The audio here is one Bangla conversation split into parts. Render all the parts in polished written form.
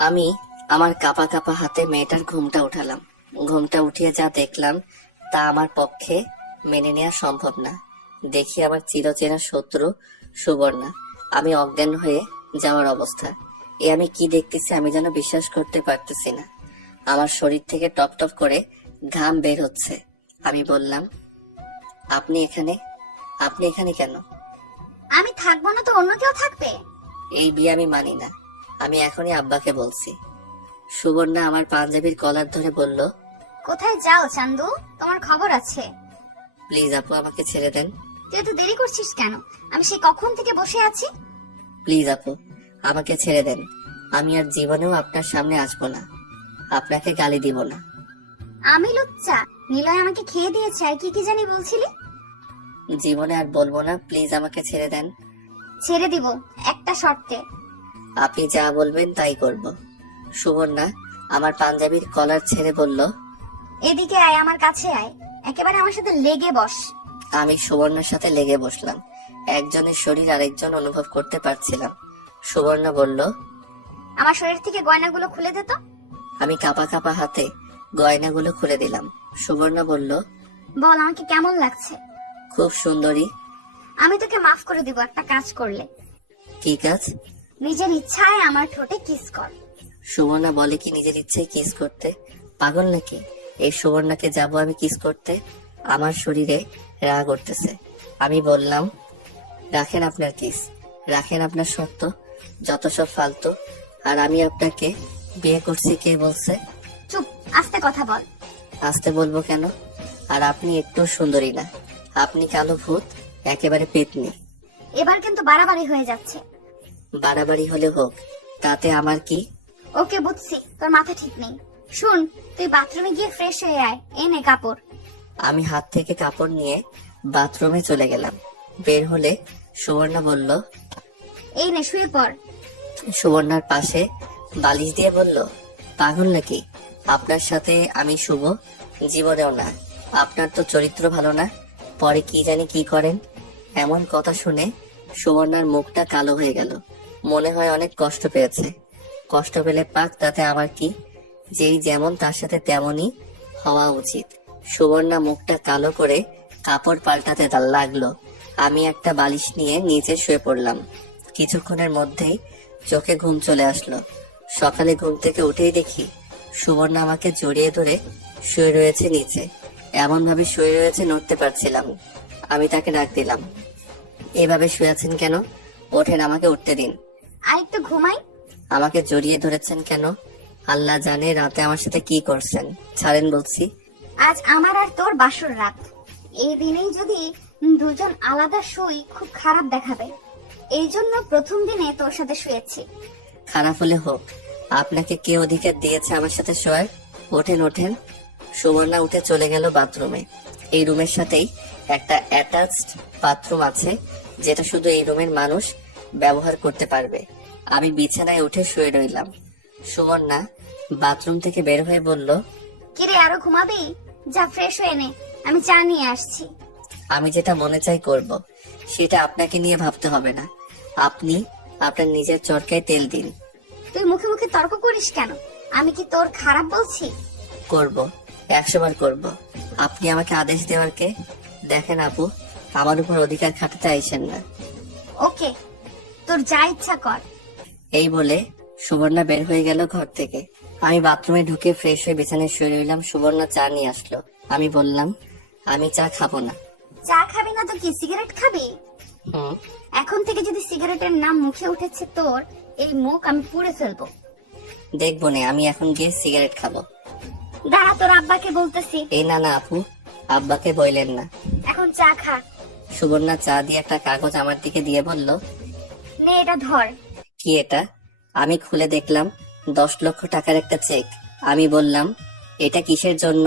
আমি আমার কাঁপা কাঁপা হাতে মেয়েটার ঘুমটা উঠালাম। ঘুমটা উঠিয়ে যা দেখলাম তা আমার পক্ষে মেনে নেওয়া সম্ভব না। দেখি আমার চিরচেনা শত্রু সুবর্ণা। আমি অজ্ঞান হয়ে যাওয়ার অবস্থা। আমি কি দেখতেছি আমি যেন বিশ্বাস করতে পারতেছি না। আমার শরীর থেকে টপ টপ করে ঘাম বের হচ্ছে। আমি বললাম, আপনি এখানে? আপনি এখানে কেন? আমি থাকবো না তো অন্য কেউ থাকবে? এই বিয়ে আমি মানি না। আমি এখনই আব্বাকে বলছি। সুবর্ণা আমার পাঞ্জাবির কলার ধরে বলল, কোথায় যাও চান্দু? তোমার খবর আছে। প্লিজ আপু, আমাকে ছেড়ে দেন। তুই এত দেরি করছিস কেন? আমি সেই কখন থেকে বসে আছি। প্লিজ আপু, আমাকে ছেড়ে দেন। আমি আর জীবনেও আপনার সামনে আসবো না, আপনাকে গালি দিব না। আমি লুচ্চা? নিলয় আমাকে খেয়ে দিয়েছে আর কি কি জানি বলছিলি। জীবনে আর বলবো না, প্লিজ আমাকে ছেড়ে দেন। ছেড়ে দিব একটা শর্তে। আপনি যা বলবেন তাই করব। সুবর্ণা আমার পাঞ্জাবির কলার ছেড়ে বলল, এদিকে আয়, আমার কাছে আয়, একেবারে আমার সাথে লেগে বস। আমি সুবর্ণার সাথে লেগে বসলাম। একজনের শরীর আরেকজন অনুভব করতে পারছিলাম। সুবর্ণা বলল, আমার শরীর থেকে গয়নাগুলো খুলে দে তো। আমি কাঁপা কাঁপা হাতে গয়নাগুলো খুলে দিলাম। সুবর্ণা বলল, বল আমাকে কেমন লাগছে? খুব সুন্দরী। আমি তোকে মাফ করে দিব একটা কাজ করলে। কি কাজ? নিজের ইচ্ছায় আমার ঠোঁটে কিস কর। সুবর্ণা বলে কি নিজের ইচ্ছায় কিস করতে? পাগল নাকি? এই সুবর্ণাকে যাব আমি কিস করতে? আমার শরীরে রাগ উঠতেছে। আমি বললাম, রাখেন আপনার কিস, রাখেন আপনার সত্য, যত সব ফালতু। আর আমি আপনাকে বিয়ে করছি কে বলছে? চুপ, আস্তে কথা বল। আসতে বলবো কেন? আর আপনি একটু সুন্দরী না, আপনি কালো ভূত, একেবারে পেতনি। এবার কিন্তু বাড়াবাড়ি হয়ে যাচ্ছে। বাড়াবাড়ি হলে হোক, তাতে আমার কি? ওকে বুঝছি, তোর মাথা ঠিক নেই। শুন, তুই বাথরুমে গিয়ে ফ্রেশ হয়ে আয়, এনে কাপড়। আমি হাত থেকে কাপড় নিয়ে বাথরুমে চলে গেলাম। বের হলে সুবর্ণা বলল, এই নে শুয়ে পড়। সুবর্ণার পাশে বালিশ দিয়ে বলল, পাগল নাকি? আপনার সাথে আমি শুভ জীবনেও না। আপনার তো চরিত্র ভালো না, পরে কি জানি কি করেন। এমন কথা শুনে সুবর্ণার মুখটা কালো হয়ে গেল। মনে হয় অনেক কষ্ট পেয়েছে। কষ্ট পেলে পাক, তাতে আমার কি? যেই যেমন তার সাথে তেমনই হওয়া উচিত। সুবর্ণা মুখটা কালো করে কাপড় পাল্টাতে লাগলো। আমি একটা বালিশ নিয়ে নিচে শুয়ে পড়লাম। কিছুক্ষণের মধ্যেই চোখে ঘুম চলে আসলো। সকালে ঘুম থেকে উঠেই দেখি সুবর্ণা আমাকে জড়িয়ে ধরে শুয়ে রয়েছে নিচে। এমন ভাবে শুয়ে রয়েছে নড়তে পারছিলাম। আমি তাকে ডাক দিলাম, এভাবে শুয়ে আছেন কেন? ওঠেন, আমাকে উঠতে দিন। আর একটু ঘুমাই। আমাকে জড়িয়ে ধরেছেন কেন? আল্লাহ জানে রাতে আমার সাথে কি করছেন। ছাড়েন বলছি। আজ আমার আর তোর বাসর রাত। এই দিনেই যদি দুজন আলাদা শুই খুব খারাপ দেখাবে। এই জন্য প্রথম দিনে তোর সাথে শুয়েছি। খারাপ হলে হোক, আপনাকে কে অধিকার দিয়েছে আমার সাথে শোয়ার? ওঠেন ওঠেন। সুবর্ণা উঠে চলে গেল বাথরুমে। এই রুমের সাথেই একটা অ্যাটাচড বাথরুম আছে, যেটা শুধু এই রুমের মানুষ ব্যবহার করতে পারবে। আমি বিছানায় উঠে শুয়ে রইলাম। সুবর্ণা বাথরুম থেকে বের হয়ে বলল, কিরে আরো ঘুমাবি? যা ফ্রেশ হয়ে নে, আমি চা নিয়ে আসছি। আমি যেটা মনে চাই করব, সেটা আপনাকে নিয়ে ভাবতে হবে না। আপনি আপনার নিজের চরকায় তেল দিন। তুই মুখে মুখে তর্ক করিস কেন? আমি কি তোর খারাপ বলছি? করব, 100 বার করব। আপনি আমাকে আদেশ দেওয়ার কে? দেখেন আপু, আমার উপর অধিকার খাটাতে আইসেন না। ওকে, তোর যা ইচ্ছা কর। এই বলে সুবর্ণা বের হয়ে গেল ঘর থেকে। আমি বাথরুমে ঢুকে ফ্রেশ হয়ে বিছানায় শুয়ে রইলাম। সুবর্ণা চা নিয়ে আসলো। আমি বললাম, আমি চা খাবো না। চা খাবি না তো কি সিগারেট খাবি? হুম। এখন থেকে যদি সিগারেটের নাম মুখে উঠেছে তোর, এই মুখ আমি পুড়ে ফেলবো। দেখবো না, আমি এখন গিয়ে সিগারেট খাবো। দাঁড়া, তোর আব্বাকে বলতেছি। এই না না আপু, আব্বাকে বললেন না। এখন চা খা। সুবর্ণা চা দিয়ে একটা কাগজ আমার দিকে দিয়ে বলল, নে এটা ধর। কি এটা? আমি খুলে দেখলাম 10 লক্ষ টাকার একটা চেক। আমি বললাম, এটা কিসের জন্য?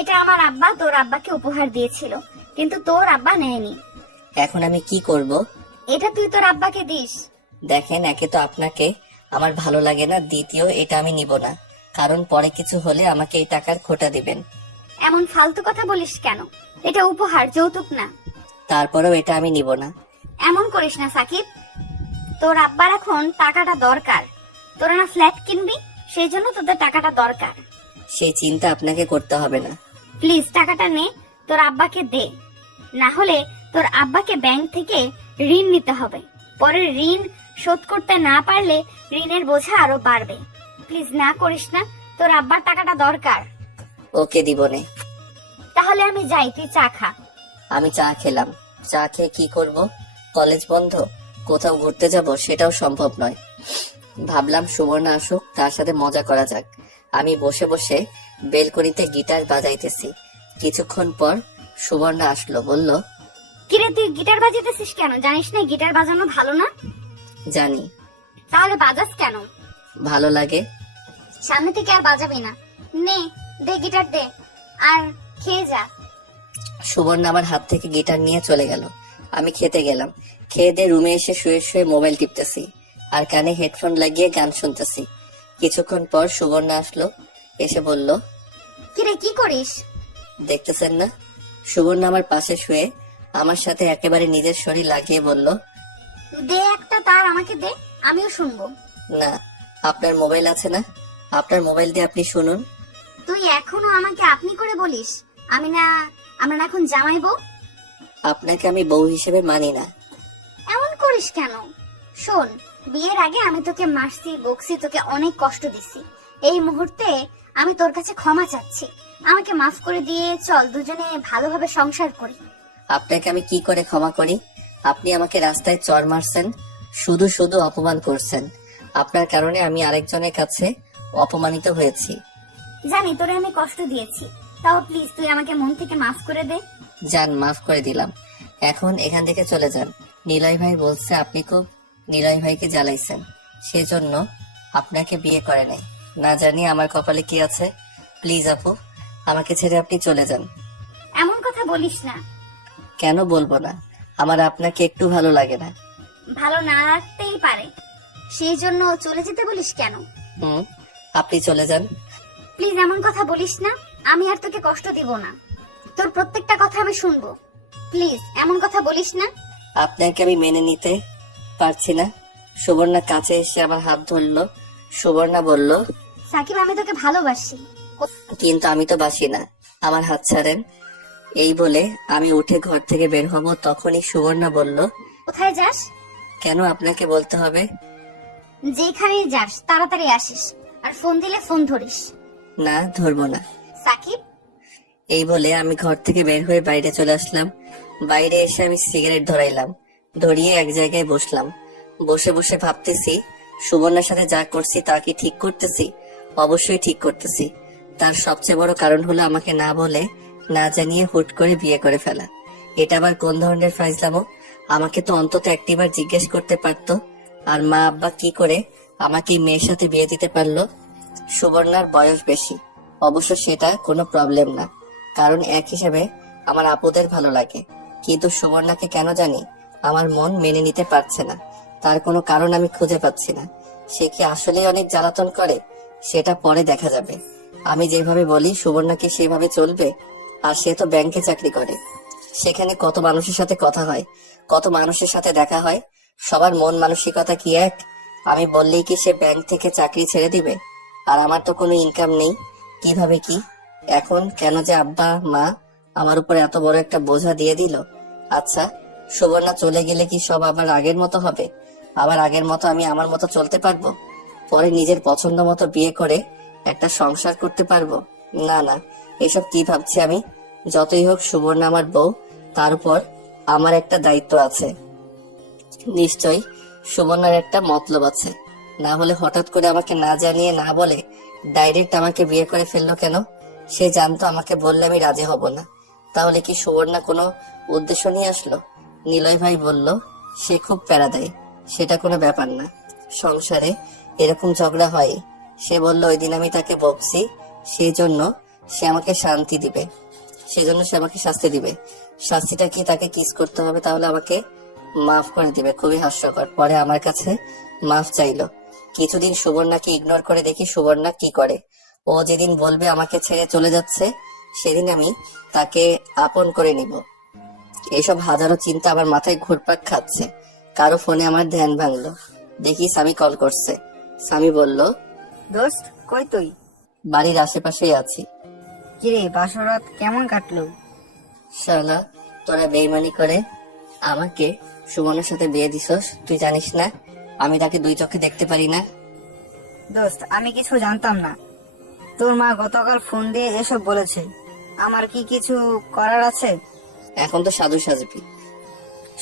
এটা আমার আব্বা তোর আব্বাকে উপহার দিয়েছিল, কিন্তু তোর আব্বা নেয়নি। এখন আমি কি করব? এটা তুই তোর আব্বাকে দিস। দেখেন, একে তো আপনাকে আমার ভালো লাগে না, দ্বিতীয় এটা আমি নিব না, কারণ পরে কিছু হলে আমাকে এই টাকার খোটা দিবেন। এমন ফালতু কথা বলিস কেন? এটা উপহার, যৌতুক না। তারপরেও এটা আমি নিব না। এমন করিস না সাকিব, তোর আব্বার এখন টাকাটা দরকার। তোরা না ফ্ল্যাট কিনবি, সেই জন্য তোদের টাকাটা দরকার। সেই চিন্তা আপনাকে করতে হবে না। প্লিজ টাকাটা নে, তোর আব্বাকে দে, না হলে তোর আব্বাকে ব্যাংক থেকে ঋণ নিতে হবে। পরে ঋণ শোধ করতে না পারলে ঋণের বোঝা আরো বাড়বে। প্লিজ না করিস না, তোর আব্বার টাকাটা দরকার। ওকে দিবনে। তাহলে আমি যাই, তুই চা খা। আমি চা খেলাম। চা খেয়ে কি করব? কলেজ বন্ধ, কোথাও ঘুরতে যাব সেটাও সম্ভব নয়। ভাবলাম সুবর্ণা আসুক, তার সাথে মজা করা যাক। আমি বসে বসে বেলকনিতে গিটার বাজাইতেছি। কিছুক্ষণ পর সুবর্ণা আসলো, বলল, কিরে তুই গিটার বাজাতেছিস কেন? জানিস না গিটার বাজানো ভালো না? জানি। তাহলে বাজাস কেন? ভালো লাগে। সামনে থেকে আর বাজাবি না। নে, দে গিটার দে, আর খেয়ে যা। সুবর্ণা আমার হাত থেকে গিটার নিয়ে চলে গেল। আমি খেতে গেলাম। খেয়ে দিয়ে রুমে এসে শুয়ে শুয়ে মোবাইল টিপতেছি আর কানে হেডফোন লাগিয়ে গান শুনতেছি। কিছুক্ষণ পর সুবর্ণা আসলো, এসে বলল, কিরে কি করিস? দেখতেছেন না? সুবর্ণা আমার পাশে শুয়ে আমার সাথে একেবারে নিজের শরীর লাগিয়ে বলল, দে একটা তার আমাকে দে, আমিও শুনবো। না, আপনার মোবাইল আছে না? আপনার মোবাইল দিয়ে আপনি শুনুন। তুই এখনো আমাকে আপনি করে বলিস? আমরা না এখন জামাই বউ? আপনাকে আমি বউ হিসেবে মানি না। এমন করিস কেন? শোন, বিয়ের আগে আমি তোকে মারছি, বকছি, তোকে অনেক কষ্ট দিছি। এই মুহূর্তে আমি তোর কাছে ক্ষমা চাচ্ছি, আমাকে মাফ করে দিয়ে চল দুজনে ভালোভাবে সংসার করি। আপনাকে আমি কি করে ক্ষমা করি? আপনি আমাকে রাস্তায় চড় মারছেন, শুধু শুধু অপমান করছেন। আপনার কারণে আমি আরেকজনের কাছে অপমানিত হয়েছি। জানি তোরে আমি কষ্ট দিয়েছি, তাও প্লিজ তুই আমাকে মন থেকে মাফ করে দে। যান, মাফ করে দিলাম। এখন এখান থেকে চলে যান। নিলয় ভাই বলছে আপনি খুব নিলয় ভাইকে জ্বালাইছেন, সেজন্য আপনাকে বিয়ে করে নাই। না জানি আমার কপালে কি আছে। প্লিজ আপু, আমাকে ছেড়ে আপনি চলে যান। এমন কথা বলিস না। কেন বলবো না? আমার আপনাকে একটু ভালো লাগে না। ভালো না লাগতেই পারে, সেই জন্য চলে যেতে বলিস কেন? আপনি চলে যান। প্লিজ এমন কথা বলিস না, আমি আর তোকে কষ্ট দিব না, তোর প্রত্যেকটা কথা আমি শুনবো। প্লিজ এমন কথা বলিস না। আপনাকে আমি মেনে নিতে পারছি না। সুবর্ণা কাছে এসে আমার হাত ধরলো। সুবর্ণা বলল, সাকিব আমি তোকে ভালোবাসি। কিন্তু আমি তো বাসি না, আমার হাত ছাড়েন। এই বলে আমি উঠে ঘর থেকে বের হব, তখনই সুবর্ণা বলল, কোথায় যাস? কেন আপনাকে বলতে হবে? যেখানেই যাস তাড়াতাড়ি আসিস, আর ফোন দিলে ফোন ধরিস। না, ধরবো না। সাকিব। এই বলে আমি ঘর থেকে বের হয়ে বাইরে চলে আসলাম। বাইরে এসে আমি সিগারেট ধরাইলাম, ধরিয়ে এক জায়গায় বসলাম। বসে বসে ভাবতেছি, সুবর্ণার সাথে যা করছি তা কি ঠিক করতেছি? অবশ্যই ঠিক করতেছি। তার সবচেয়ে বড় কারণ হলো আমাকে না বলে, না জানিয়ে হুট করে বিয়ে করে ফেলা। এটা আবার কোন ধরনের ফাইজলামো? আমাকে তো অন্তত একটিবার জিজ্ঞেস করতে পারতো। আর মা আব্বা কি করে আমাকে এই মেয়ের সাথে বিয়ে দিতে পারলো? সুবর্ণার বয়স বেশি, অবশ্য সেটা কোনো প্রবলেম না, কারণ এক হিসেবে আমার আপুদের ভালো লাগে। কিন্তু সুবর্ণাকে কেন জানি আমার মন মেনে নিতে পারছে না। তার কোনো কারণ আমি খুঁজে পাচ্ছি না। সে কি আসলে অনেক জ্বালাতন করে? সেটা পরে দেখা যাবে। আমি যেভাবে বলি সুবর্ণা কি সেভাবে চলবে? আর সে তো ব্যাংকে চাকরি করে, সেখানে কত মানুষের সাথে কথা হয়, কত মানুষের সাথে দেখা হয়। সবার মন মানসিকতা কি এক? আমি বললেই কি সে ব্যাংক থেকে চাকরি ছেড়ে দিবে? আর আমার তো কোনো ইনকাম নেই, কিভাবে কি? এখন কেন যে আব্বা মা আমার উপর এত বড় একটা বোঝা দিয়ে দিল? আচ্ছা, সুবর্ণা চলে গেলে কি সব আবার আগের মতো হবে? আবার আগের মতো আমি আমার মতো চলতে পারবো? পরে নিজের পছন্দ মতো বিয়ে করে একটা সংসার করতে পারবো? না না, এসব কি ভাবছি আমি? যতই হোক সুবর্ণা আমার বউ, তার উপর আমার একটা দায়িত্ব আছে। নিশ্চয়ই সুবর্ণার একটা মতলব আছে, না হলে হঠাৎ করে আমাকে না জানিয়ে না বলে ডাইরেক্ট আমাকে বিয়ে করে ফেললো কেন? সে জানতো আমাকে বললে আমি রাজি হব না। তাহলে কি সুবর্ণা কোনো উদ্দেশ্য নিয়ে আসলো? নিলয় ভাই বলল সে খুব প্যারা দেয়, সেটা কোনো ব্যাপার না, সংসারে এরকম ঝগড়া হয়। সে বলল ওই দিন আমি তাকে বকছি, সেই জন্য সে আমাকে শাস্তি দিবে। শাস্তিটা কি? তাকে কিস করতে হবে, তাহলে আমাকে মাফ করে দিবে। খুবই হাস্যকর। পরে আমার কাছে মাফ চাইলো। কিছুদিন সুবর্ণাকে ইগনোর করে দেখি সুবর্ণা কি করে। ও যেদিন বলবে আমাকে ছেড়ে চলে যাচ্ছে, সেদিন আমি তাকে আপন করে নিব। এইসব হাজারো চিন্তা আমার মাথায় ঘুরপাক খাচ্ছে। কারো ফোনে আমার ধ্যান ভাঙলো, দেখি স্বামী কল করছে। সামি বলল, দোস্ত কই তুই? বাড়ির আশেপাশেই আছি। কিরে বাসরাত কেমন কাটলো? শালা, তোরা বেইমানি করে আমাকে সুমনের সাথে বিয়ে দিছস। তুই জানিস না আমি তাকে দুই চোখে দেখতে পারি না? দোস্ত আমি কিছু জানতাম না। তোর মা গতকাল ফোন দিয়ে এসব বলেছে। আমার কি কিছু করার আছে? এখন তো সাধু সাজবি।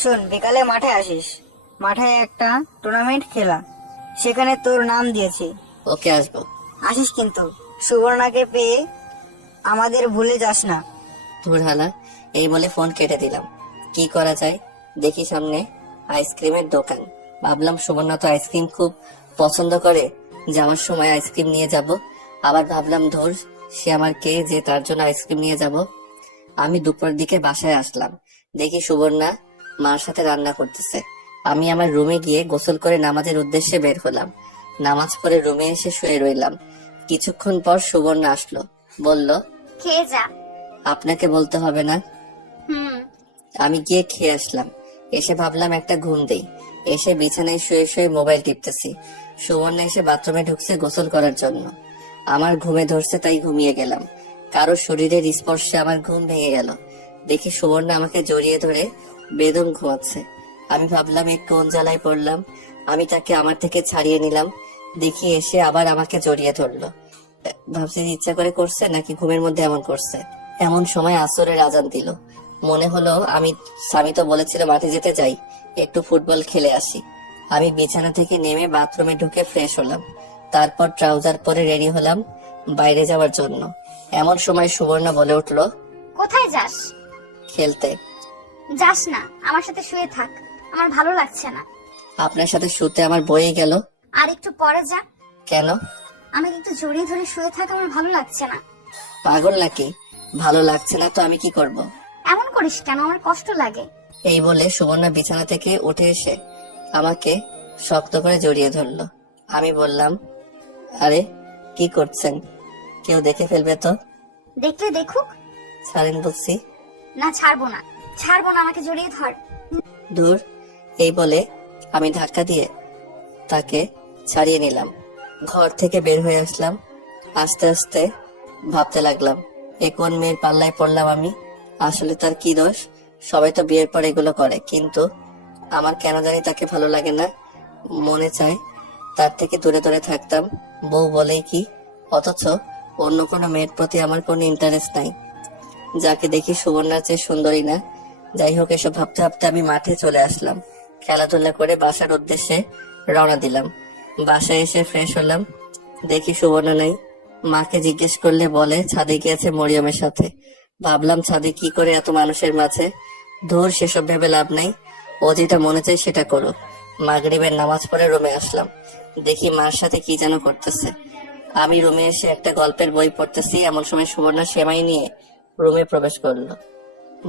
শোন, বিকালে মাঠে আসিস। মাঠে একটা টুর্নামেন্ট খেলা, সেখানে তোর নাম দিয়েছি। ওকে, আসবো। আসিস কিন্তু। সুবর্ণাকে পেয়ে আমাদের ভুলে যাস না। ধুর হালা, এই বলে ফোন কেটে দিলাম। কি করা যায় দেখি সামনে আইসক্রিমের দোকান। ভাবলাম সুবর্ণা তো আইসক্রিম খুব পছন্দ করে, যাওয়ার সময় আইসক্রিম নিয়ে যাব। আবার ভাবলাম ধুর, সে আমার কে যে তার জন্য আইসক্রিম নিয়ে যাব। আমি দুপুর দিকে বাসায় আসলাম, দেখি সুবর্ণা মার সাথে রান্না করতেছে। আমি আমার রুমে গিয়ে গোসল করে নামাজের উদ্দেশ্যে বের হলাম। নামাজ পড়ে রুমে এসে শুয়ে রইলাম। কিছুক্ষণ পর সুবর্ণা আসলো, বলল, খেয়ে যা। আপনাকে বলতে হবে না। হুম। আমি গিয়ে খেয়ে আসলাম। এসে ভাবলাম একটা ঘুম দেই। এসে বিছানায় শুয়ে শুয়ে মোবাইল টিপতেছি। সুবর্ণা এসে বাথরুমে ঢুকছে গোসল করার জন্য। আমার ঘুমে ধরছে, তাই ঘুমিয়ে গেলাম। কারো শরীরের স্পর্শে আমার ঘুম ভেঙে গেল। দেখি সুবর্ণা আমাকে জড়িয়ে ধরে বেদম ঘুমাচ্ছে। আমি ভাবলাম এ কোন জ্বালায় পড়লাম। আমি তাকে আমার থেকে ছাড়িয়ে নিলাম। দেখি এসে আবার আমাকে জড়িয়ে ধরলো। ভাবছি ইচ্ছা করে করছে নাকি ঘুমের মধ্যে এমন করছে। এমন সময় আসরের আজান দিল। মনে হলো স্বামী তো বলেছিল মাঠে যেতে, যাই একটু ফুটবল খেলে আসি। আমি বিছানা থেকে নেমে বাথরুমে ঢুকে ফ্রেশ হলাম। তারপর ট্রাউজার পরে রেডি হলাম বাইরে যাওয়ার জন্য। এমন সময় সুবর্ণা বলে উঠলো, কোথায় যাস? খেলতে। যাস না, আমার সাথে শুয়ে থাক, আমার ভালো লাগছে না। আপনার সাথে শুতে আমার বয়েই গেল। আর একটু পরে যা। কেন? আমাকে একটু জড়িয়ে ধরে শুয়ে থাক, আমার ভালো লাগছে না। পাগল নাকি? ভালো লাগছে না তো আমি কি করব? এমন করিস কেন, আমার কষ্ট লাগে। এই বলে সুবর্ণা বিছানা থেকে উঠে এসে আমাকে শক্ত করে জড়িয়ে ধরলো। আমি বললাম, আরে কি করছেন? কেউ দেখে ফেলবে তো। দেখলে দেখুক। ছাড়েন বলছি। না, ছাড়বো না, ছাড়বো না, আমাকে জড়িয়ে ধর। দূর। এই বলে আমি ধাক্কা দিয়ে তাকে ছাড়িয়ে নিলাম। ঘর থেকে বের হয়ে আসলাম। আস্তে আস্তে ভাবতে লাগলাম, এ কোন মেয়ের পাল্লায় পড়লাম আমি। আসলে তার কি দোষ? সবাই তো বিয়ের পর এগুলো করে, কিন্তু আমার কেন জানি তাকে ভালো লাগে না। মনে চায় তার থেকে দূরে দূরে থাকতাম। বউ বলেই কি, অথচ অন্য কোনো মেয়ের প্রতি আমার কোনো ইন্টারেস্ট নাই। যাকে দেখি সুবর্ণার চেয়ে সুন্দরী না। যাই হোক, এসব ভাবতে ভাবতে আমি মাঠে চলে আসলাম। খেলাধুলা করে বাসার উদ্দেশ্যে রওনা দিলাম। বাসায় এসে ফ্রেশ হলাম, দেখি সুবর্ণা নাই। মাকে জিজ্ঞেস করলে বলে ছাদে গিয়েছে মরিয়মের সাথে। ভাবলাম ছাদে কি করে এত মানুষের মাঝে। ধর, সেসব ভেবে লাভ নাই। ও যেটা মনে চায় সেটা করো। মাগরিবের নামাজ পড়ে রুমে আসলাম, দেখি মার সাথে কি যেন করতেছে। আমি রুমে এসে একটা গল্পের বই পড়তেছি, এমন সময় সুবর্ণা সেমাই নিয়ে রুমে প্রবেশ করলো।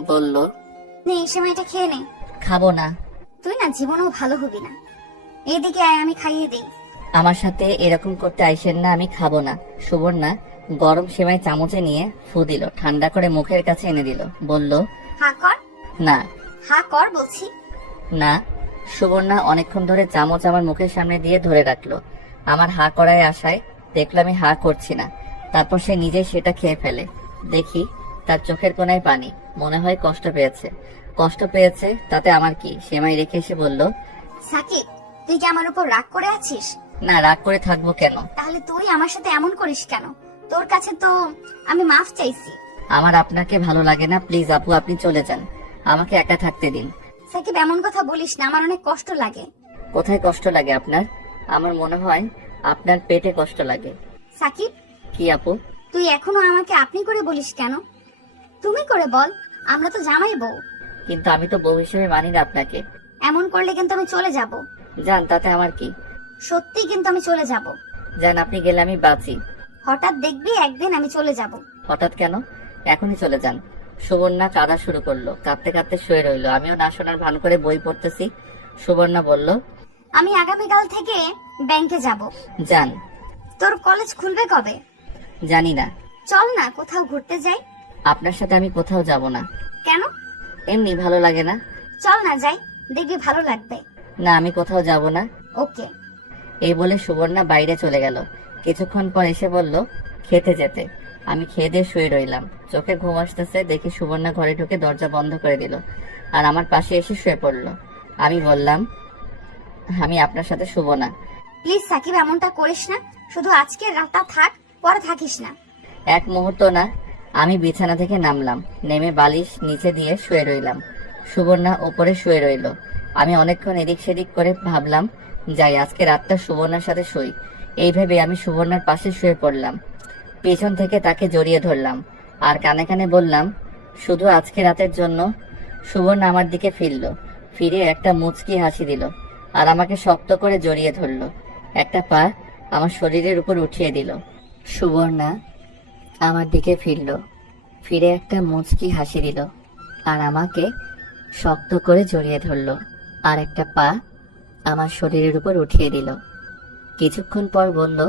বলল, নে সেমাইটা খেয়ে নে। খাবো না। তুই না জীবনেও ভালো হবি না। এদিকে আয়, আমি খাইয়ে দিই। আমার সাথে এরকম করতে আইসেন না, আমি খাবো না। সুবর্ণা গরম সেমাই চামচে নিয়ে ফু দিল, ঠান্ডা করে মুখের কাছে এনে দিল। বলল, হা কর। না। হা কর বলছি। না। সুবর্ণা অনেকক্ষণ ধরে চামচ আমার মুখের সামনে দিয়ে ধরে রাখলো। আমার হা করায় আশায় দেখলো আমি হা করছি না। তারপর সে নিজেই সেটা খেয়ে ফেলে। দেখি তার চোখের কোণায় পানি। মনে হয় কষ্ট পেয়েছে। কষ্ট পেয়েছে তাতে আমার কি? সেমাই রেখে এসে বলল, সাকিব, তুই কি আমার উপর রাগ করে আছিস? না, রাগ করে থাকবো কেন? তাহলে তুই আমার সাথে এমন করিস কেন? তোর কাছে তো আমি মাফ চাইছি। আমার আপনাকে ভালো লাগে না, প্লিজ আপু আপনি চলে যান, আমাকে একা থাকতে দিন। সাকিব, এমন কথা বলিস না, আমার অনেক কষ্ট লাগে। কোথায় কষ্ট লাগে আপনার? আমার মনে হয় আপনার পেটে কষ্ট লাগে। সাকিব, কি আপু? তুই এখনো আমাকে আপনি করে বলিস কেন? তুমি করে বল, আমরা তো জামাই বউ। কিন্তু আমি তো বউ হিসেবে মানি না আপনাকে। এমন করলে কিন্তু আমি চলে যাব। যান, তাতে আমার কি? সত্যি কিন্তু আমি চলে যাব। যান, আপনি গেলে আমি বাঁচি। হঠাৎ দেখবি একদিন আমি চলে যাব। হঠাৎ কেন? এখনই চলে যান। সুবর্ণা কাঁদা শুরু করলো, কাঁদতে কাঁদতে শুয়ে রইলো। আমিও না শোনার ভান করে বই পড়তেছি। সুবর্ণা বলল, আমি আগামীকাল থেকে ব্যাংকে যাব। যান। তোর কলেজ খুলবে কবে? জানি না। চল না কোথাও ঘুরতে যাই। আপনার সাথে আমি কোথাও যাব না। কেন? এমনি ভালো লাগে না। চল না যাই, দেখবি ভালো লাগবে। না, আমি কোথাও যাব না। ওকে। এই বলে সুবর্ণা বাইরে চলে গেল। কিছুক্ষণ পর এসে বলল খেতে যেতে। আমি খেয়ে দিয়ে শুয়ে রইলাম। চোখে ঘুম আসতেছে দেখি সুবর্ণা ঘরে ঢুকে দরজা বন্ধ করে দিল আর আমার পাশে এসে শুয়ে পড়লো। আমি বললাম, আমি আপনার সাথে শুব না। প্লিজ সাকিব, এমনটা করিস না। শুধু আজকের রাতটা থাক, পরে থাকিস না। এক মুহূর্ত না। আমি বিছানা থেকে নামলাম, নেমে বালিশ নিচে দিয়ে শুয়ে রইলাম। সুবর্ণা ওপরে শুয়ে রইল। আমি অনেকক্ষণ এদিক সেদিক করে ভাবলাম, যাই আজকে রাতটা সুবর্ণার সাথে শুই। এই ভেবে আমি সুবর্ণার পাশে শুয়ে পড়লাম। পেছন থেকে তাকে জড়িয়ে ধরলাম আর কানে কানে বললাম, শুধু আজকে রাতের জন্য। সুবর্ণা আমার দিকে ফিরল, ফিরে একটা মুচকি হাসি দিল আর আমাকে শক্ত করে জড়িয়ে ধরল। একটা পা আমার শরীরের উপর উঠিয়ে দিল। সুবর্ণা আমার দিকে ফিরল, ফিরে একটা মুচকি হাসি দিল আর আমাকে শক্ত করে জড়িয়ে ধরল আর একটা পা আমার শরীরের উপর উঠিয়ে দিল। কিছুক্ষণ পর বলল,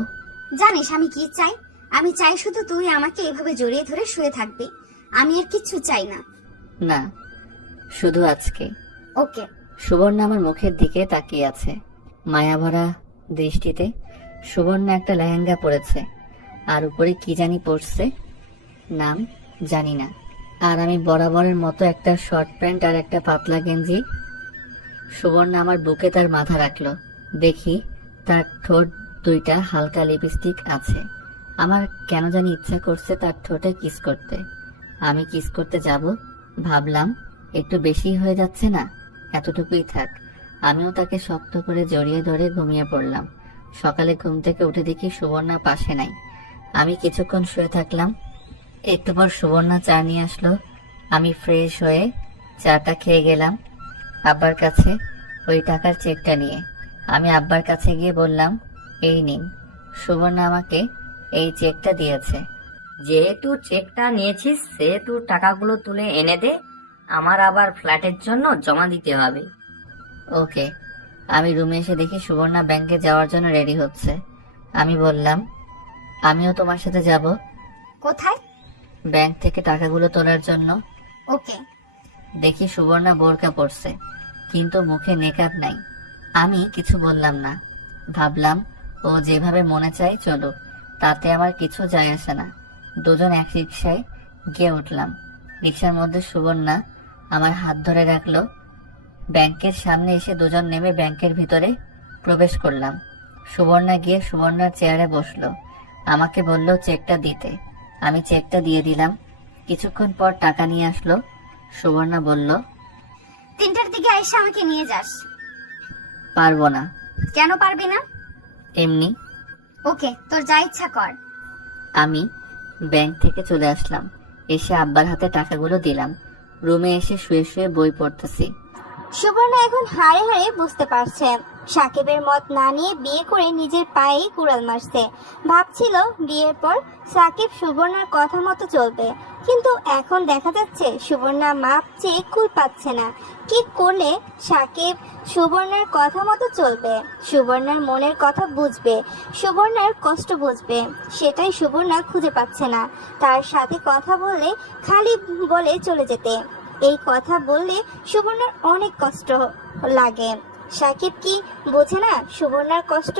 জানিস আমি কি চাই? আমি চাই শুধু তুই আমাকে এভাবে জড়িয়ে ধরে শুয়ে থাকবি। আমি আর কিচ্ছু চাই না। না, শুধু আজকে। ওকে। সুবর্ণা আমার মুখের দিকে তাকিয়ে আছে মায়াভরা দৃষ্টিতে। সুবর্ণা একটা লেহেঙ্গা পরেছে আর উপরে কি জানি পরছে, নাম জানি না। আর আমি বরাবরের মতো একটা শর্ট প্যান্ট আর একটা পাতলা গেঞ্জি। সুবর্ণা আমার বুকে তার মাথা রাখলো। দেখি তার ঠোঁট দুইটা হালকা লিপস্টিক আছে। আমার কেন জানি ইচ্ছা করছে তার ঠোঁটে কিস করতে। আমি কিস করতে যাব, ভাবলাম একটু বেশি হয়ে যাচ্ছে না, এতটুকুই থাক। আমিও তাকে শক্ত করে জড়িয়ে ধরে ঘুমিয়ে পড়লাম। সকালে ঘুম থেকে উঠে দেখি সুবর্ণা পাশে নাই। আমি কিছুক্ষণ শুয়ে থাকলাম। একটু পর সুবর্ণা চা নিয়ে আসলো। আমি ফ্রেশ হয়ে চাটা খেয়ে গেলাম আব্বার কাছে ওই টাকার চেকটা নিয়ে। আমি আব্বার কাছে গিয়ে বললাম, এই নিন। সুবর্ণা আমাকে এই চেকটা দিয়েছে। যেহেতু চেকটা নিয়েছিস সেহেতু টাকাগুলো তুলে এনে দে, আমার আবার ফ্ল্যাটের জন্য জমা দিতে হবে। ওকে। আমি রুমে এসে দেখি সুবর্ণা ব্যাংকে যাওয়ার জন্য রেডি হচ্ছে। আমি বললাম, আমিও তোমার সাথে যাব। কোথায়? ব্যাংক থেকে টাকাগুলো তোলার জন্য। ওকে। দেখি সুবর্ণা বোরকা পরছে কিন্তু মুখে নেকাব নাই। আমি কিছু বললাম না, ভাবলাম ও যেভাবে মনে চায় চলুক, তাতে আমার কিছু যায় আসে না। দুজন এক রিক্সায় গিয়ে উঠলাম। রিক্সার মধ্যে সুবর্ণা আমার হাত ধরে রাখলো। ব্যাংকের সামনে এসে দুজন নেমে ব্যাংকের ভিতরে প্রবেশ করলাম। সুবর্ণা গিয়ে সুবর্ণার চেয়ারে বসলো, আমাকে বলল চেকটা দিতে। আমি চেকটা দিয়ে দিলাম। কিছুক্ষণ পর টাকা নিয়ে আসলো। সুবর্ণা বলল, 3টার দিকে এসে আমাকে নিয়ে যাস। পারবো না। কেন পারবি না? এমনি। ওকে, তোর যা ইচ্ছা কর। আমি ব্যাংক থেকে চলে আসলাম। এসে আব্বার হাতে টাকাগুলো দিলাম। রুমে এসে শুয়ে শুয়ে বই পড়তেছি। সুবর্ণা এখন হাড়ে হাড়ে বুঝতে পারছে সাকিবের মত না নিয়ে বিয়ে করে নিজের পায়েই কুড়াল মারছে। ভাবছিল বিয়ের পর সাকিব সুবর্ণার কথা মতো চলবে, কিন্তু এখন দেখা যাচ্ছে সুবর্ণা মাপ চেয়ে কুল পাচ্ছে না। কি করলে সাকিব সুবর্ণার কথা মতো চলবে, সুবর্ণার মনের কথা বুঝবে, সুবর্ণার কষ্ট বুঝবে, সেটাই সুবর্ণা খুঁজে পাচ্ছে না। তার সাথে কথা বললে খালি বলে চলে যেতে। এই কথা বললে সুবর্ণার অনেক কষ্ট লাগে। সাকিব কি বোঝে না সুবর্ণার কষ্ট?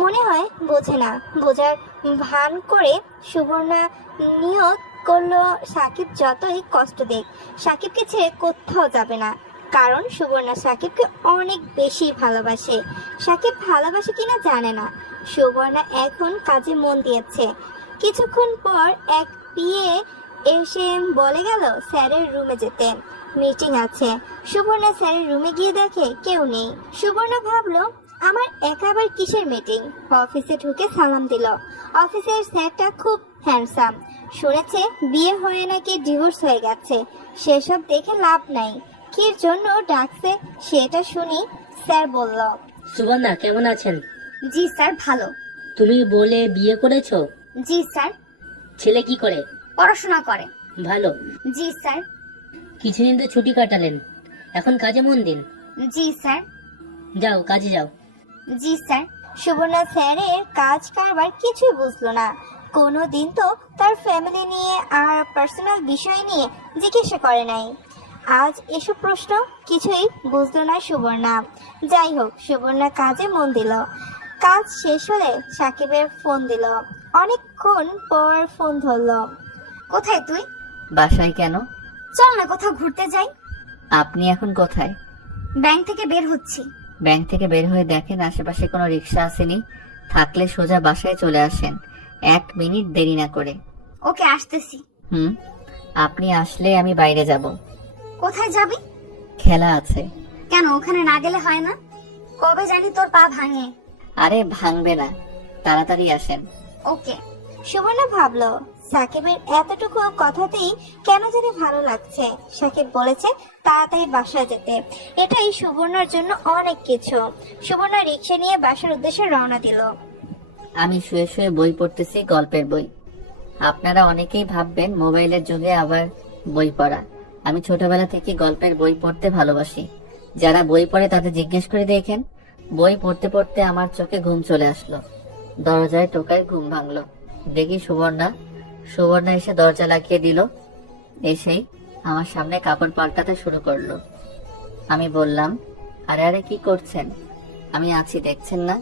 মনে হয় বোঝে না। বোঝার ভান করে সুবর্ণা নিয়ত করলো সাকিব যতই কষ্ট দেখ সাকিবকে ছেড়ে কোথাও যাবে না, কারণ সুবর্ণা সাকিবকে অনেক বেশি ভালোবাসে। সাকিব ভালোবাসে কিনা জানে না। সুবর্ণা এখন কাজে মন দিয়েছে। কিছুক্ষণ পর এক পিএ এসে বলে গেল স্যারের রুমে যেতে, মিটিং আছে। সুবর্ণা স্যারের রুমে গিয়ে দেখে কেউ নেই। সুবর্ণা ভাবলো আমার একাবার কিসের মিটিং। অফিসে ঢুকে সালাম দিল। অফিসের স্যারটা খুব হ্যান্ডসাম। শুনেছে বিয়ে হয়ে নাকি ডিভোর্স হয়ে গেছে। সেসব দেখে লাভ নাই, কির জন্য ডাকছে সেটা শুনি। স্যার বলল, সুবর্ণা কেমন আছেন? জি স্যার, ভালো। তুমি বলে বিয়ে করেছো? জি স্যার। ছেলে কি করে? পড়াশোনা করে। ভালো। জি স্যার। কিছুদিন তো ছুটি কাটালেন, এখন কাজে মন দিন। জি স্যার। যাও কাজে যাও। জি স্যার। সুবর্ণা স্যারের কাজ কারবার কিছুই বুঝলো না। কোনো দিন তো তার ফ্যামিলি নিয়ে আর পার্সোনাল বিষয় নিয়ে জিজ্ঞাসা করে নাই। আজ এসব প্রশ্ন কিছুই বুঝলো না সুবর্ণা। যাই হোক, সুবর্ণা কাজে মন দিল। কাজ শেষ হলে সাকিবের ফোন দিল। অনেকক্ষণ পর ফোন ধরলো। কোথায় তুই? বাসায় কেন? চল না কোথাও ঘুরতে যাই। আপনি এখন কোথায়? ব্যাংক থেকে বের হচ্ছি। ব্যাংক থেকে বের হয়ে দেখেন আশেপাশে কোনো রিক্সা আসেনি, থাকলে সোজা বাসায় চলে আসেন, 1 মিনিট দেরি না করে। ওকে, আসতেছি। আপনি আসলে আমি বাইরে যাব। কোথায় যাবি? খেলা আছে। কেন, ওখানে না গেলে হয় না? কবে জানি তোর পা ভাঙে। আরে ভাঙবে না, তাড়াতাড়ি আসেন। ওকে। সুবর্ণা ভাবলো সাকিবের এতটুকু কথাতেই কেন জানি ভালো লাগছে। সাকিব বলেছে তাড়াতাড়ি বাসায় যেতে, এটাই সুবর্ণার জন্য অনেক কিছু। সুবর্ণা রিক্সা নিয়ে বাসার উদ্দেশ্যে রওনা দিল। আমি শুয়ে শুয়ে বই পড়তেছি, গল্পের বই। আপনারা অনেকেই ভাববেন মোবাইলের যুগে আবার বই পড়া। আমি ছোটবেলা থেকে গল্পের বই পড়তে ভালোবাসি। যারা বই পড়ে তাদের জিজ্ঞেস করে দেখেন। বই পড়তে পড়তে আমার চোখে ঘুম চলে আসলো। দরজায় টোকায় ঘুম ভাঙলো। দেখি সুবর্ণা এসে দরজা লাগিয়ে দিল। এসেই আমার সামনে কাপড় পাল্টাতে শুরু করলো। আমি বললাম, আরে আরে কি করছেন? আমি আছি, দেখছেন না?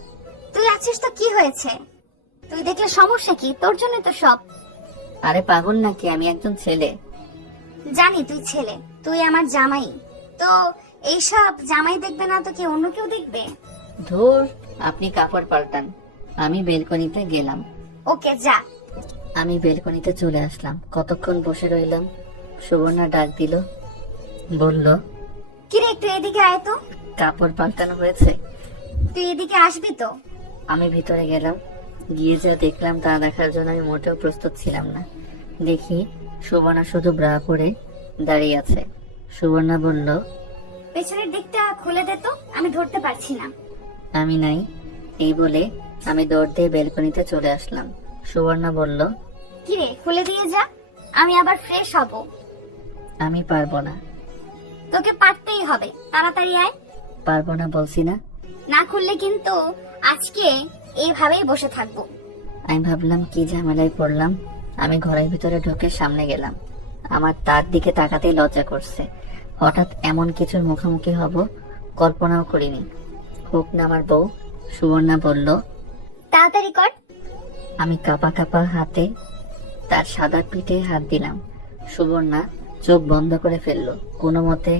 তুই আছিস তো কি হয়েছে? তুই দেখলে সমস্যা কি? তোর জন্য তো সব। আরে পাগল নাকি? আমি একজন ছেলে। জানি তুই ছেলে, তুই আমার জামাই। তো এইসব জামাই দেখবে না তো কি অন্য কেউ দেখবে? ধুর, আপনি কাপড় পাল্টান। আমি বেলকনিতে গেলাম। ওকে, যা। আমি বেলকনিতে চলে আসলাম। কতক্ষণ বসে রইলাম। সুবর্ণা ডাক দিল, বলল, কিরে একটু এদিকে আয় তো। কাপড় পাল্টানো হয়েছে? তুই এদিকে আসবি তো? আমি ভিতরে গেলাম। গিয়ে যা দেখলাম তা দেখার জন্য আমি মোটেও প্রস্তুত ছিলাম না। দেখি সুবর্ণা শুধু ব্রা পরে দাঁড়িয়ে আছে। সুবর্ণা বলল, পেছনের দিকটা খুলে দে তো, আমি ধরতে পারছি না। আমি নাই। এই বলে আমি দৌড় দিয়ে বেলকনিতে চলে আসলাম। সুবর্ণা বলল, কিরে খুলে দিয়ে যা, আমি আবার ফ্রেশ হব। আমি পারবো না। তোকে পারতেই হবে, তাড়াতাড়ি আয়। পারবো না বলছি না। না খুললে কিন্তু আজকে এইভাবেই বসে থাকবো। আমি ভাবলাম কি ঝামেলায় পড়লাম। আমি ঘরের ভিতরে ঢুকে সামনে গেলাম। আমার তার দিকে তাকাতেই লজ্জা করছে। হঠাৎ এমন কিছুর মুখোমুখি হব কল্পনাও করিনি। হোক না আমার বউ। সুবর্ণা বলল, তাড়াতাড়ি কর। আমি কাঁপা কাঁপা হাতে তার সাদা পিঠে হাত দিলাম। সুবর্ণা চোখ বন্ধ করে ফেললো। কোনো মতে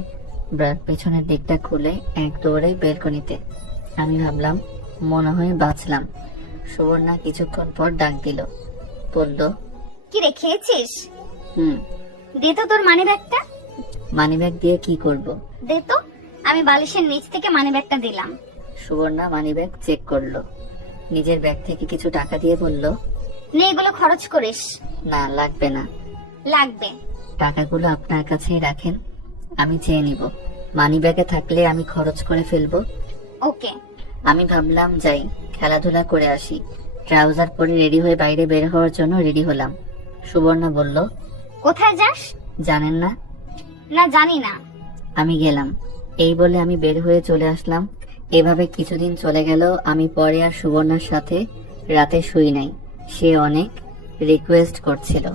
পেছনের দিকটা খুলে এক দৌড়ে বেলকনিতে। আমি ভাবলাম মনে হয় বাঁচলাম। সুবর্ণা কিছুক্ষণ পর ডাক দিল, বলল, কিরে খেয়েছিস? হুম। দে তো তোর মানি ব্যাগটা। মানিব্যাগ দিয়ে কি করব? দে তো। আমি বালিশের নিচ থেকে মানি ব্যাগটা দিলাম। সুবর্ণা মানিব্যাগ চেক করলো। নিজের ব্যাগ থেকে কিছু টাকা দিয়ে বলল, নে এগুলো খরচ করিস। না লাগবে না। লাগবে। টাকাগুলো আপনার কাছেই রাখেন, আমি চেয়ে নিব। মানিব্যাগে থাকলে আমি খরচ করে ফেলবো। ওকে। আমি ভাবলাম যাই খেলাধুলা করে আসি। ট্রাউজার পরে রেডি হয়ে বাইরে বের হওয়ার জন্য রেডি হলাম। সুবর্ণা বলল, কোথায় যাস? জানেন না? না, জানি না। আমি গেলাম। এই বলে আমি বের হয়ে চলে আসলাম। এভাবে কিছুদিন চলে গেল। আমি পরে আর সুবর্ণার সাথে রাতে শুই নাই। সে অনেক রিকোয়েস্ট করছিল,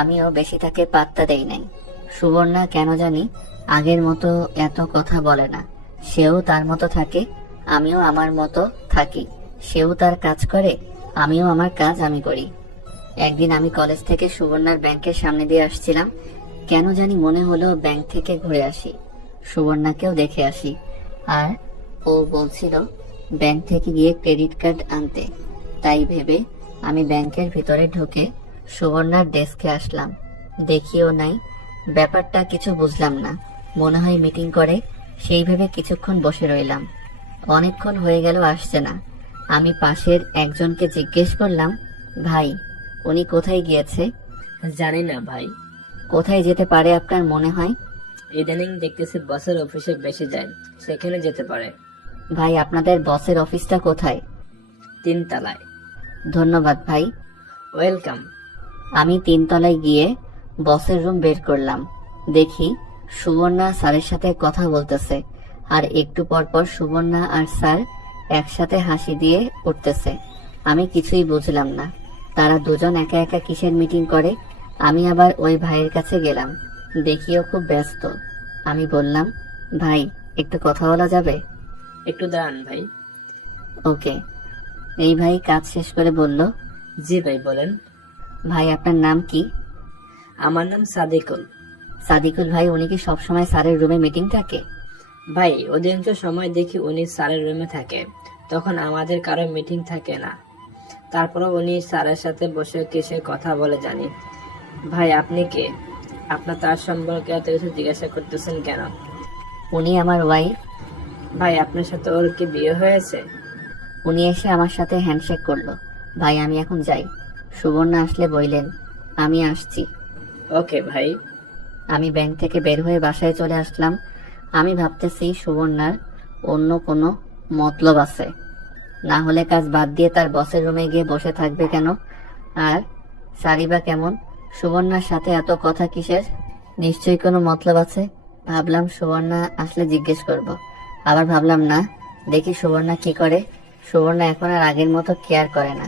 আমিও বেশি তাকে পাত্তা দেই নাই। সুবর্ণা কেন জানি আগের মতো এত কথা বলে না। সেও তার মতো থাকে, আমিও আমার মতো থাকি। সেও তার কাজ করে, আমিও আমার কাজ আমি করি। একদিন আমি কলেজ থেকে সুবর্ণার ব্যাংকের সামনে দিয়ে আসছিলাম। কেন জানি মনে হলো ব্যাংক থেকে ঘুরে আসি, সুবর্ণাকেও দেখে আসি। আর ও বলছিল ব্যাংক থেকে গিয়ে ক্রেডিট কার্ড আনতে। তাই ভেবে আমি ব্যাংকের ভিতরে ঢুকে সুবর্ণার ডেস্কে আসলাম। দেখিও নাই, ব্যাপারটা কিছু বুঝলাম না। মনে হয় মিটিং করে, সেই ভেবে কিছুক্ষণ বসে রইলাম। অনেকক্ষণ হয়ে গেল আসছে না। আমি পাশের একজনকে জিজ্ঞেস করলাম, ভাই উনি কোথায় গিয়েছে? জানি না ভাই, কোথায় যেতে পারে আপনার মনে হয়? ইদানিং দেখতেছি বসের অফিসে বেশি যায়, সেখানে যেতে পারে। ভাই আপনাদের বসের অফিসটা কোথায়? 3 তলায়। ধন্যবাদ ভাই। ওয়েলকাম। আমি 3 তলায় গিয়ে বসের রুম বের করলাম। দেখি সুবর্ণা স্যারের সাথে কথা বলতেছে, আর একটু পর পর সুবর্ণা আর স্যার একসাথে হাসি দিয়ে উঠতেছে। আমি কিছুই বুঝলাম না, তারা দুজন একা একা কিসের মিটিং করে। আমি আবার ওই ভাইয়ের কাছে গেলাম, দেখিও খুব ব্যস্ত। আমি বললাম, ভাই একটু কথা বলা যাবে? একটু দাঁড়ান ভাই। ওকে। এই ভাই কাজ শেষ করে বলল, জি ভাই বলেন। ভাই আপনার নাম কি? আমার নাম সাদিকুল। সাদিকুল ভাই, উনি কি সবসময় স্যারের রুমে মিটিং থাকে? ভাই অধিকাংশ সময় দেখি উনি স্যারের রুমে থাকে, তখন আমাদের কারো মিটিং থাকে না। তারপরে উনি স্যারের সাথে বসে কিসে কথা বলে জানি। ভাই আপনি কে? আপনার তার সম্পর্কে এত কিছু জিজ্ঞাসা করতেছেন কেন? উনি আমার ওয়াইফ। ভাই আপনার সাথে ওর কি বিয়ে হয়েছে? উনি এসে আমার সাথে হ্যান্ডশেক করলো। ভাই আমি এখন যাই। সুবর্ণা আসলে বললেন, আমি আসছি। ওকে ভাই। আমি ব্যাংক থেকে বের হয়ে বাসায় চলে আসলাম। আমি ভাবতেছি সুবর্ণার অন্য কোনো মতলব আছে, না হলে কাজ বাদ দিয়ে তার বসের রুমে গিয়ে বসে থাকবে কেন? আর সারিবা কেমন? সুবর্ণার সাথে এত কথা কিসের? নিশ্চয়ই কোনো মতলব আছে। ভাবলাম সুবর্ণা আসলে জিজ্ঞেস করব, আবার ভাবলাম না, দেখি সুবর্ণা কি করে। সুবর্ণা এখন আর আগের মতো কেয়ার করে না।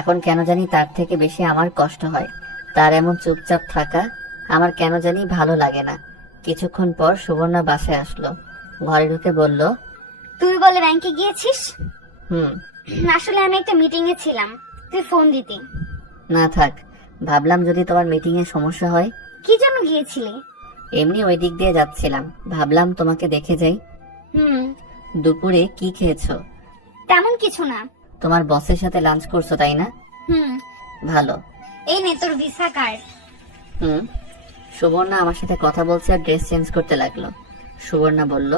এখন কেন জানি তার থেকে বেশি আমার কষ্ট হয়। তার এমন চুপচাপ থাকা আমার কেন জানি ভালো লাগে না। কিছুক্ষণ পর সুবর্ণা বাসায় আসলো। ঘরে ঢুকে বলল, তুই বলে ব্যাংকে গিয়েছিস? হুম। আসলে আমি একটা মিটিং এ ছিলাম, তুই ফোন দিতি। না থাক, ভাবলাম যদি তোমার মিটিং এ সমস্যা হয়। কি জন্য গিয়েছিলি? এমনি ওই দিক দিয়ে যাচ্ছিলাম, ভাবলাম তোমাকে দেখে যাই। হুম, দুপুরে কি খেয়েছো? তেমন কিছু না। তোমার বসের সাথে লাঞ্চ করছো তাই না? হুম, ভালো। এই নে তোর ভিসা কার্ড। হুম। সুবর্ণা আমার সাথে কথা বলছে আর ড্রেস চেঞ্জ করতে লাগলো। সুবর্ণা বলল,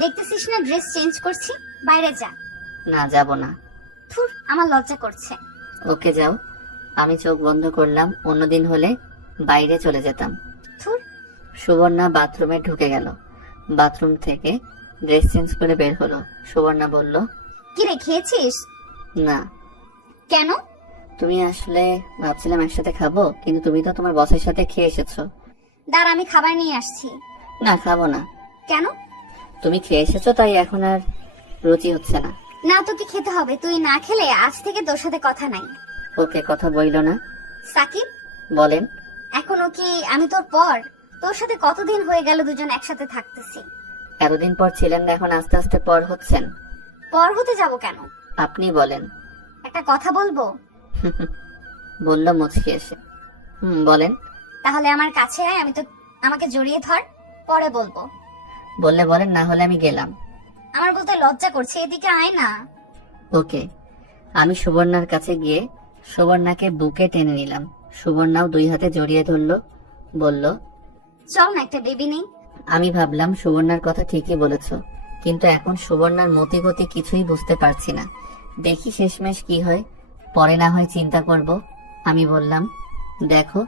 দেখতেছিস না ড্রেস চেঞ্জ করছি, বাইরে যা। না যাব না। থুর, আমার লজ্জা করছে। ওকে যাও। আমি চোখ বন্ধ করলাম, অন্যদিন হলে বাইরে চলে যেতাম। থুর। সুবর্ণা বাথরুমে ঢুকে গেল। বাথরুম থেকে ড্রেস চেঞ্জ করে বের হলো। সুবর্ণা বলল, কি রে, খেয়েছিস? না। কেন? তুমি আসলে ভাবছিলাম একসাথে খাবো, কিন্তু তুমি তো তোমার বসের সাথে খেয়ে এসেছো। দাঁড়া, আমি খাবার নিয়ে আসছি। না খাবো না। কেন? তুমি খেয়ে এসেছো তাই এখন আর রুচি হচ্ছে না। না, তোকে খেতে হবে। তুই না খেলে আজ থেকে তোর সাথে কথা নাই। ওকে, কথা বইলো না। সাকিব, বলেন। এখনো কি আমি তোর পর? তোর সাথে কতদিন হয়ে গেল দুজন একসাথে থাকতেছি। এতদিন পর ছিলেন না, এখন আস্তে আস্তে পর হচ্ছেন। পর হতে যাব কেন? আপনি বলেন। একটা কথা বলবো? বলল মুচকি এসে। বলেন। তাহলে আমার কাছে আয়, আমাকে জড়িয়ে ধর, পরে বলবো। বললে বলেন, না হলে আমি গেলাম। আমার বলতে লজ্জা করছে, এদিকে আয় না। ওকে। আমি সুবর্ণার কাছে গিয়ে সুবর্ণাকে বুকে টেনে নিলাম। সুবর্ণাও দুই হাতে জড়িয়ে ধরলো। বলল, চল না, একটা বেবি নেই। আমি ভাবলাম সুবর্ণার কথা ঠিকই বলেছ, কিন্তু এখন সুবর্ণার মতি গতি কিছুই বুঝতে পারছি না। দেখি শেষমেশ কি হয়, পরে না হয় চিন্তা করব। আমি বললাম, দেখো,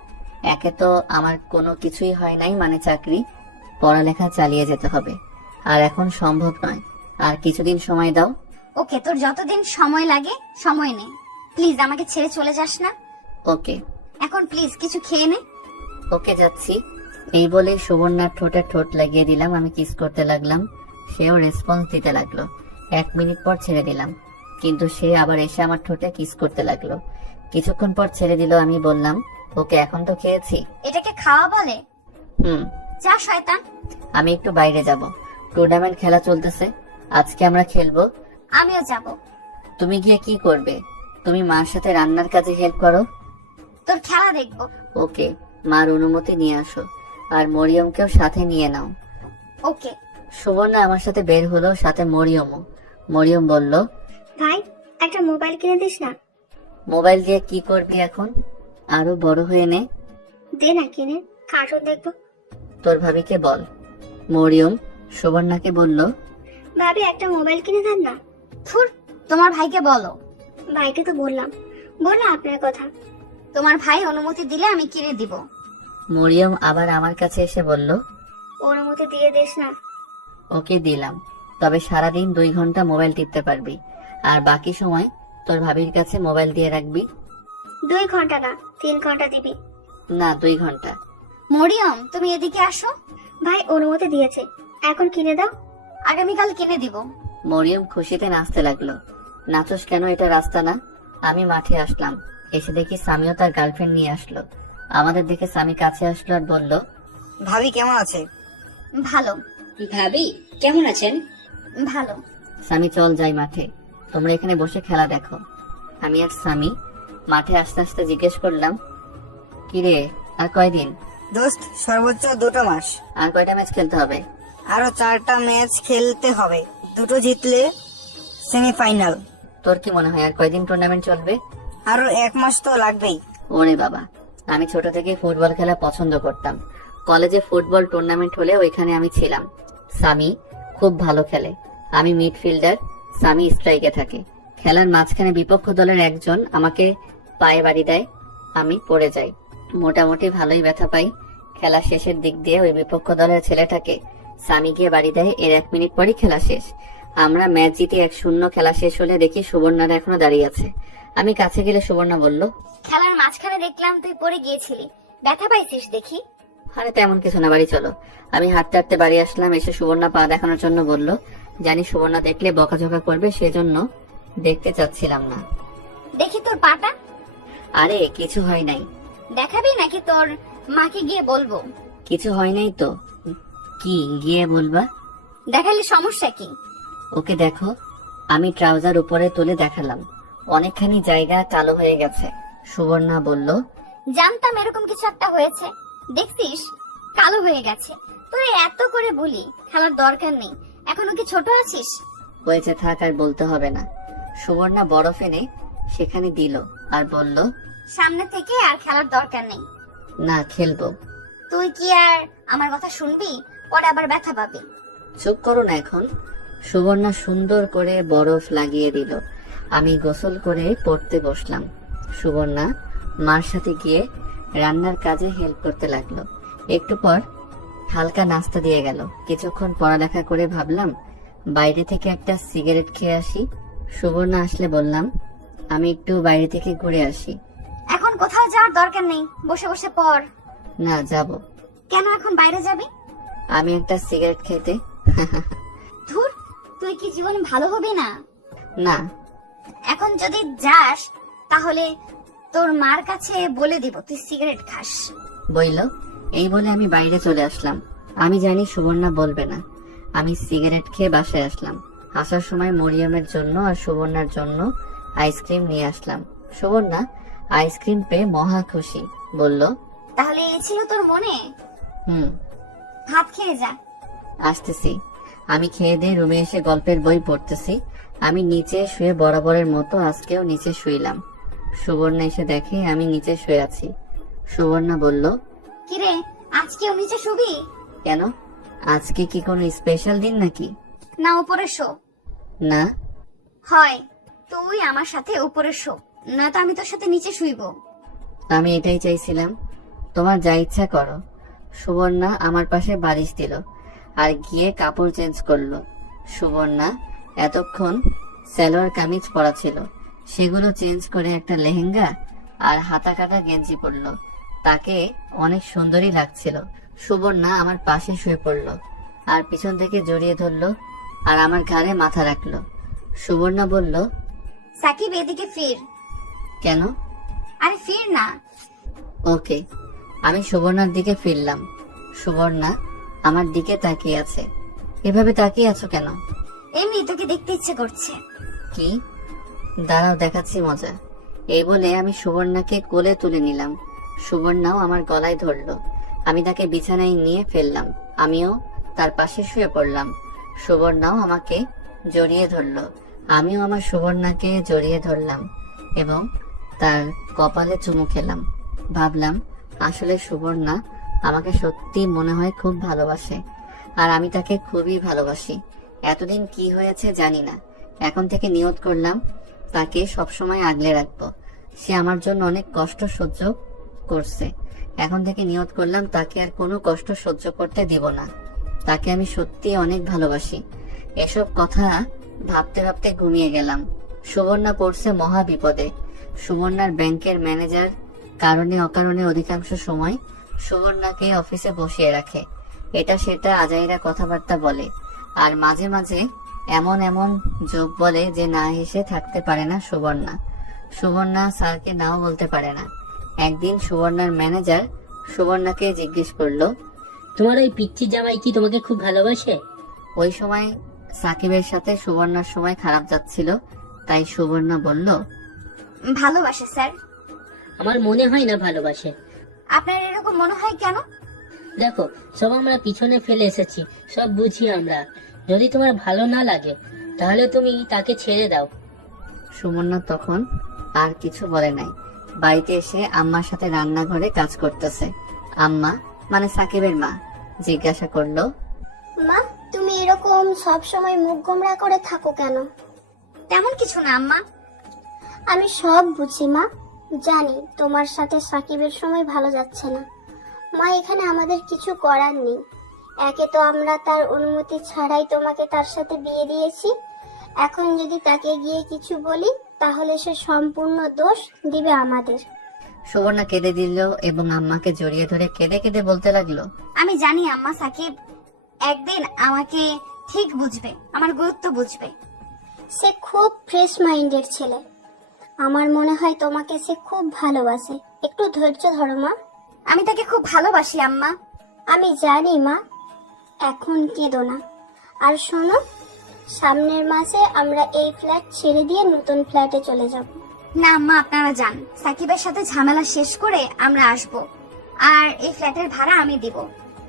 একে তো আমার কোনো কিছুই হয় নাই, মানে চাকরি, পড়ালেখা চালিয়ে যেতে হবে, আর এখন সম্ভব নয়। আর কিছুদিন সময় দাও। ওকে, তোর যতদিন সময় লাগে সময় নে। প্লিজ আমাকে ছেড়ে চলে যাস না। ওকে। এখন প্লিজ কিছু খেয়ে নে। ওকে, যাচ্ছি। এই বলে সুবর্ণার ঠোঁটে ঠোঁট লাগিয়ে দিলাম। আমি কিস করতে লাগলাম, সেও রেসপন্স দিতে লাগলো। 1 মিনিট পর ছেড়ে দিলাম, কিন্তু সে আবার এসে আমার ঠোঁটে কিস করতে লাগলো। কিছুক্ষণ পর ছেড়ে দিল। আমি বললাম, ওকে, এখন তো খেয়েছি। এটাকে খাওয়া বলে? হুম। যা শয়তান। আমি একটু বাইরে যাব, টুর্নামেন্ট খেলা চলতেছে, আজকে আমরা খেলবো। আমিও যাব। তুমি গিয়ে কি করবে? তুমি মার সাথে রান্নার কাজে হেল্প করো। তোর খেলা দেখবো। ওকে, মার অনুমতি নিয়ে আসো, আর মরিয়মকেও সাথে নিয়ে নাও। ওকে। সুবর্ণা আমার সাথে বের হলো, সাথে মরিয়মও। মরিয়ম বলল, ভাই, একটা মোবাইল কিনে দিস না। মোবাইল দিয়ে কি করবি এখন? আরো বড় হয়ে নে। দে না কিনে, কার্টুন দেখবো। তোর ভাবিকে বল। মরিয়ম সুবর্ণাকে বলল, ভাবি, একটা মোবাইল কিনে দেন না। থুর, তোমার ভাইকে বলো। ভাইকে তো বললাম, বলো আপনার কথা। তোমার ভাই অনুমতি দিলে আমি কিনে দিব। মরিয়ম আবার আমার কাছে এসে বলল, অনুমতি দিয়ে দিস না। ওকে দিলাম, তবে সারাদিন 2 ঘন্টা মোবাইল টিপতে পারবি, আর বাকি সময় তোর ভাবির কাছে মোবাইল দিয়ে রাখবি। 2 ঘন্টা না, 3 ঘন্টা দিবি। না, 2 ঘন্টা। মরিয়ম, তুমি এদিকে আসো। ভাই অনুমতি দিয়েছে, এখন কিনে দাও। আগামীকাল কিনে দিব। মরিয়ম খুশিতে নাচতে লাগলো। নাচোস কেন, এটা রাস্তা না। আমি মাঠে আসলাম, এসে দেখি সামিও তার গার্লফ্রেন্ড নিয়ে আসলো। আমাদের দেখে সামি কাছে আসলো আর বলল, ভাবি কেমন আছে? ভালো। ভাবি কেমন আছেন? ভালো। সামি চল যাই মাঠে, তোমরা এখানে বসে খেলা দেখো। আমি আর স্বামী মাঠে আস্তে আস্তে জিজ্ঞেস করলাম, কিরে আর কয়দিন? দোস্ত সর্বোচ্চ 2 মাস। আর কয়টা ম্যাচ খেলতে হবে? আরো 4টা ম্যাচ খেলতে হবে, 2টো জিতলে সেমিফাইনাল। তোর কি মনে হয় আর কয়দিন টুর্নামেন্ট চলবে? আরো 1 মাস তো লাগবেই। ওরে বাবা, আমি ছোট থেকে ফুটবল খেলা পছন্দ করতাম। কলেজে ফুটবল টুর্নামেন্ট হলে ওইখানে আমি ছিলাম। স্বামী খুব ভালো খেলে, আমি মিডফিল্ডার, স্বামী স্ট্রাইকে থাকে। খেলার মাঝখানে বিপক্ষ দলের একজন আমাকে পায়ে বাড়ি দেয়, আমি পড়ে যাই। মোটামুটি ভালোই ব্যথা পাই। খেলা শেষের দিক দিয়ে ওই বিপক্ষ দলের ছেলেটাকে স্বামী গিয়ে বাড়ি দেয়। এর 1 মিনিট পরই খেলা শেষ। আমরা ম্যাচ জিতে 1-0। খেলা শেষ হলে দেখি সুবর্ণারা এখনো দাঁড়িয়ে আছে। আমি কাছে গেলে সুবর্ণা বলল, খেলার মাঝখানে দেখলাম তুই পড়ে গিয়েছিলি, ব্যথা পাইছিস দেখি। আরে তেমন কিছু না, বাড়ি চলো। আমি হাঁটতে হাঁটতে বাড়ি আসলাম। এসে সুবর্ণা পা দেখানোর জন্য বলল। জানি সুবর্ণা দেখলে বকাঝকা করবে, সেজন্য দেখতে চাচ্ছিলাম না। দেখি তোর পাটা। আরে কিছু হয় নাই। দেখাবি নাকি তোর মাকে গিয়ে বলবো? কিছু হয় নাই তো। কি গিয়ে বলবা? দেখালে সমস্যা কি? ওকে দেখো। আমি ট্রাউজার উপরে তুলে দেখালাম। অনেকখানি জায়গা কালো হয়ে গেছে। সুবর্ণা বলল, জানতাম এরকম কিছু একটা হয়েছে। দেখছিস কালো হয়ে গেছে। তোরে এত করে বলি খেলার দরকার নেই, এখনো কি ছোট আছিস? হয়েছে, থাক আর বলতে হবে না। সুবর্ণা বরফ এনে সেখানে দিল আর বলল, সামনে থেকে আর খেলার দরকার নেই। না খেলবো। তুই কি আর আমার কথা শুনবি? পরে আবার ব্যথা পাবি। চুপ করো না এখন। সুবর্ণা সুন্দর করে বরফ লাগিয়ে দিল। আমি গোসল করে পড়তে বসলাম। সুবর্ণা মার সাথে গিয়ে রান্নার কাজে হেল্প করতে লাগলো। একটু পর হালকা নাস্তা দিয়ে গেল। কিছুক্ষণ পড়ালেখা করে ভাবলাম বাইরে থেকে একটা সিগারেট খেয়ে আসি। সুবর্ণা আসলে বললাম, আমি একটু বাইরে থেকে ঘুরে আসি। এখন কোথাও যাওয়ার দরকার নেই, বসে বসে পড়। না যাব। কেন এখন বাইরে যাবি? আমি একটা সিগারেট খেতে। ধুর, তুই কি জীবন ভালো হবে না? না। এখন যদি যাস তাহলে তোর মার কাছে বলে দিব তুই সিগারেট খাস। বইল। এই বলে আমি বাইরে চলে আসলাম। আমি জানি সুবর্ণা বলবে না। আমি সিগারেট খেয়ে বাসায় আসলাম। আসার সময় মরিয়মের জন্য আর সুবর্ণার জন্য আইসক্রিম নিয়ে আসলাম। সুবর্ণা আইসক্রিম পেয়ে মহা খুশি, বলল, তাহলে এই ছিল তোর মনে? হুম। ভাত খেয়ে যা। আসতেছি। আমি খেয়ে দিয়ে রুমে এসে গল্পের বই পড়তেছি। আমি নিচে শুয়ে বরাবরের মতো আজকেও নিচে শুইলাম। সুবর্ণা এসে দেখে আমি নিচে শুয়ে আছি। সুবর্ণা বলল, কিরে আজকেও নিচে শুবি? কেন? আজকে কি কোনো স্পেশাল দিন নাকি? না উপরে শো। না। হয় তুই আমার সাথে উপরে শো, না তো আমি তোর সাথে নিচে শুইবো। আমি এটাই চাইছিলাম। তোমার যা ইচ্ছা করো। সুবর্ণা আমার পাশে বালিশ দিল আর গিয়ে কাপড় চেঞ্জ করলো। সুবর্ণা এতক্ষণ সালোয়ার কামিজ পরা ছিল, সেগুলো চেঞ্জ করে একটা লেহেঙ্গা আর হাতা কাটা গেঞ্জি পরলো। তাকে অনেক সুন্দরী লাগছিল। সুবর্ণা আমার পাশে শুয়ে পড়লো আর পিছন থেকে জড়িয়ে ধরলো আর আমার ঘাড়ে মাথা রাখলো। সুবর্ণা বলল, সাকিব এদিকে ফির। কেন? আরে ফির না। ওকে। আমি সুবর্ণার দিকে ফিরলাম। সুবর্ণা আমার দিকে তাকিয়ে আছে। এভাবে তাকিয়ে আছো কেন? এমনি তোকে দেখতে ইচ্ছে করছে। কি? দাঁড়াও, দেখাচ্ছি মজা। এই বলে আমি সুবর্ণাকে কোলে তুলে নিলাম। সুবর্ণাও আমার গলায় ধরলো। আমি তাকে বিছানায় নিয়ে ফেললাম। আমিও তার পাশে শুয়ে পড়লাম। সুবর্ণাও আমাকে জড়িয়ে ধরলো। আমিও আমার সুবর্ণাকে জড়িয়ে ধরলাম এবং তার কপালে চুমু খেলাম। ভাবলাম আসলে সুবর্ণা আমাকে সত্যি মনে হয় খুব ভালোবাসে আর আমি তাকে খুবই ভালোবাসি। এতদিন কি হয়েছে জানি না। এখন থেকে নিয়ত করলাম তাকে সবসময় আগলে রাখবো। সে আমার জন্য অনেক কষ্ট সহ্য করছে। এখন থেকে নিয়ত করলাম তাকে আর কোনো কষ্ট সহ্য করতে দিব না। তাকে আমি সত্যি অনেক ভালোবাসি। এসব কথা ভাবতে ভাবতে ঘুমিয়ে গেলাম। সুবর্ণা পড়ছে মহা বিপদে। সুবর্ণার ব্যাংকের ম্যানেজার কারণে অকারণে অধিকাংশ সময় সুবর্ণাকে অফিসে বসিয়ে রাখে। এটা সেটা আজাইরা কথাবার্তা বলে আর মাঝে মাঝে এমন এমন যোগ বলে যে না হেসে থাকতে পারে না সুবর্ণা। সুবর্ণা স্যারকে নাও বলতে পারে না। একদিন সুবর্ণার ম্যানেজার সুবর্ণাকে জিজ্ঞেস করলো, তোমার ওই পিচ্চি জামাই কি তোমাকে খুব ভালোবাসে? ওই সময় সাকিবের সাথে সুবর্ণার সময় খারাপ যাচ্ছিল, তাই সুবর্ণা বলল, ভালোবাসে স্যার। আমার মনে হয় না ভালোবাসে। আপনার এরকম মনে হয় কেন? দেখো, সব আমরা পিছনে ফেলে এসেছি, সব বুঝি আমরা। যদি তোমার ভালো না লাগে তাহলে তুমি তাকে ছেড়ে দাও। সুবর্ণা তখন আর কিছু বলে নাই। বাড়িতে এসে আম্মার সাথে রান্নাঘরে কাজ করতেছে। আম্মা মানে সাকিবের মা জিজ্ঞাসা করলো, মা, তুমি এরকম সব সময় মুখ গোমড়া করে থাকো কেন? তেমন কিছু না আম্মা। আমি সব বুঝি মা, জানি তোমার সাথে সাকিবের সময় ভালো যাচ্ছে না। মা, এখানে আমাদের কিছু করার নেই। একে তো আমরা তার অনুমতি ছাড়াই তোমাকে তার সাথে বিয়ে দিয়েছি। এখন যদি তাকে গিয়ে কিছু বলি তাহলে সে সম্পূর্ণ দোষ দিবে আমাদের। সুবর্ণা কেঁদে দিল এবং আম্মাকে জড়িয়ে ধরে কেঁদে কেঁদে বলতে লাগলো, আমি জানি আম্মা, সাকিব একদিন আমাকে ঠিক বুঝবে, আমার গুরুত্ব বুঝবে। সে খুব ফ্রেশ মাইন্ডের ছেলে। আমার মনে হয় তোমাকে সে খুব ভালোবাসে। একটু ধৈর্য ধরো মা। আমি তাকে খুব ভালোবাসি আম্মা। আমি জানি মা, এখন কেঁদো না। আর শোনো, সামনের মাসে আমরা এই ফ্ল্যাট ছেড়ে দিয়ে নতুন ফ্ল্যাটে চলে যাব। না আম্মা, আপনারা যান। সাকিবের সাথে ঝামেলা শেষ করে আমরা আসব, আর এই ফ্ল্যাটের ভাড়া আমি দিব।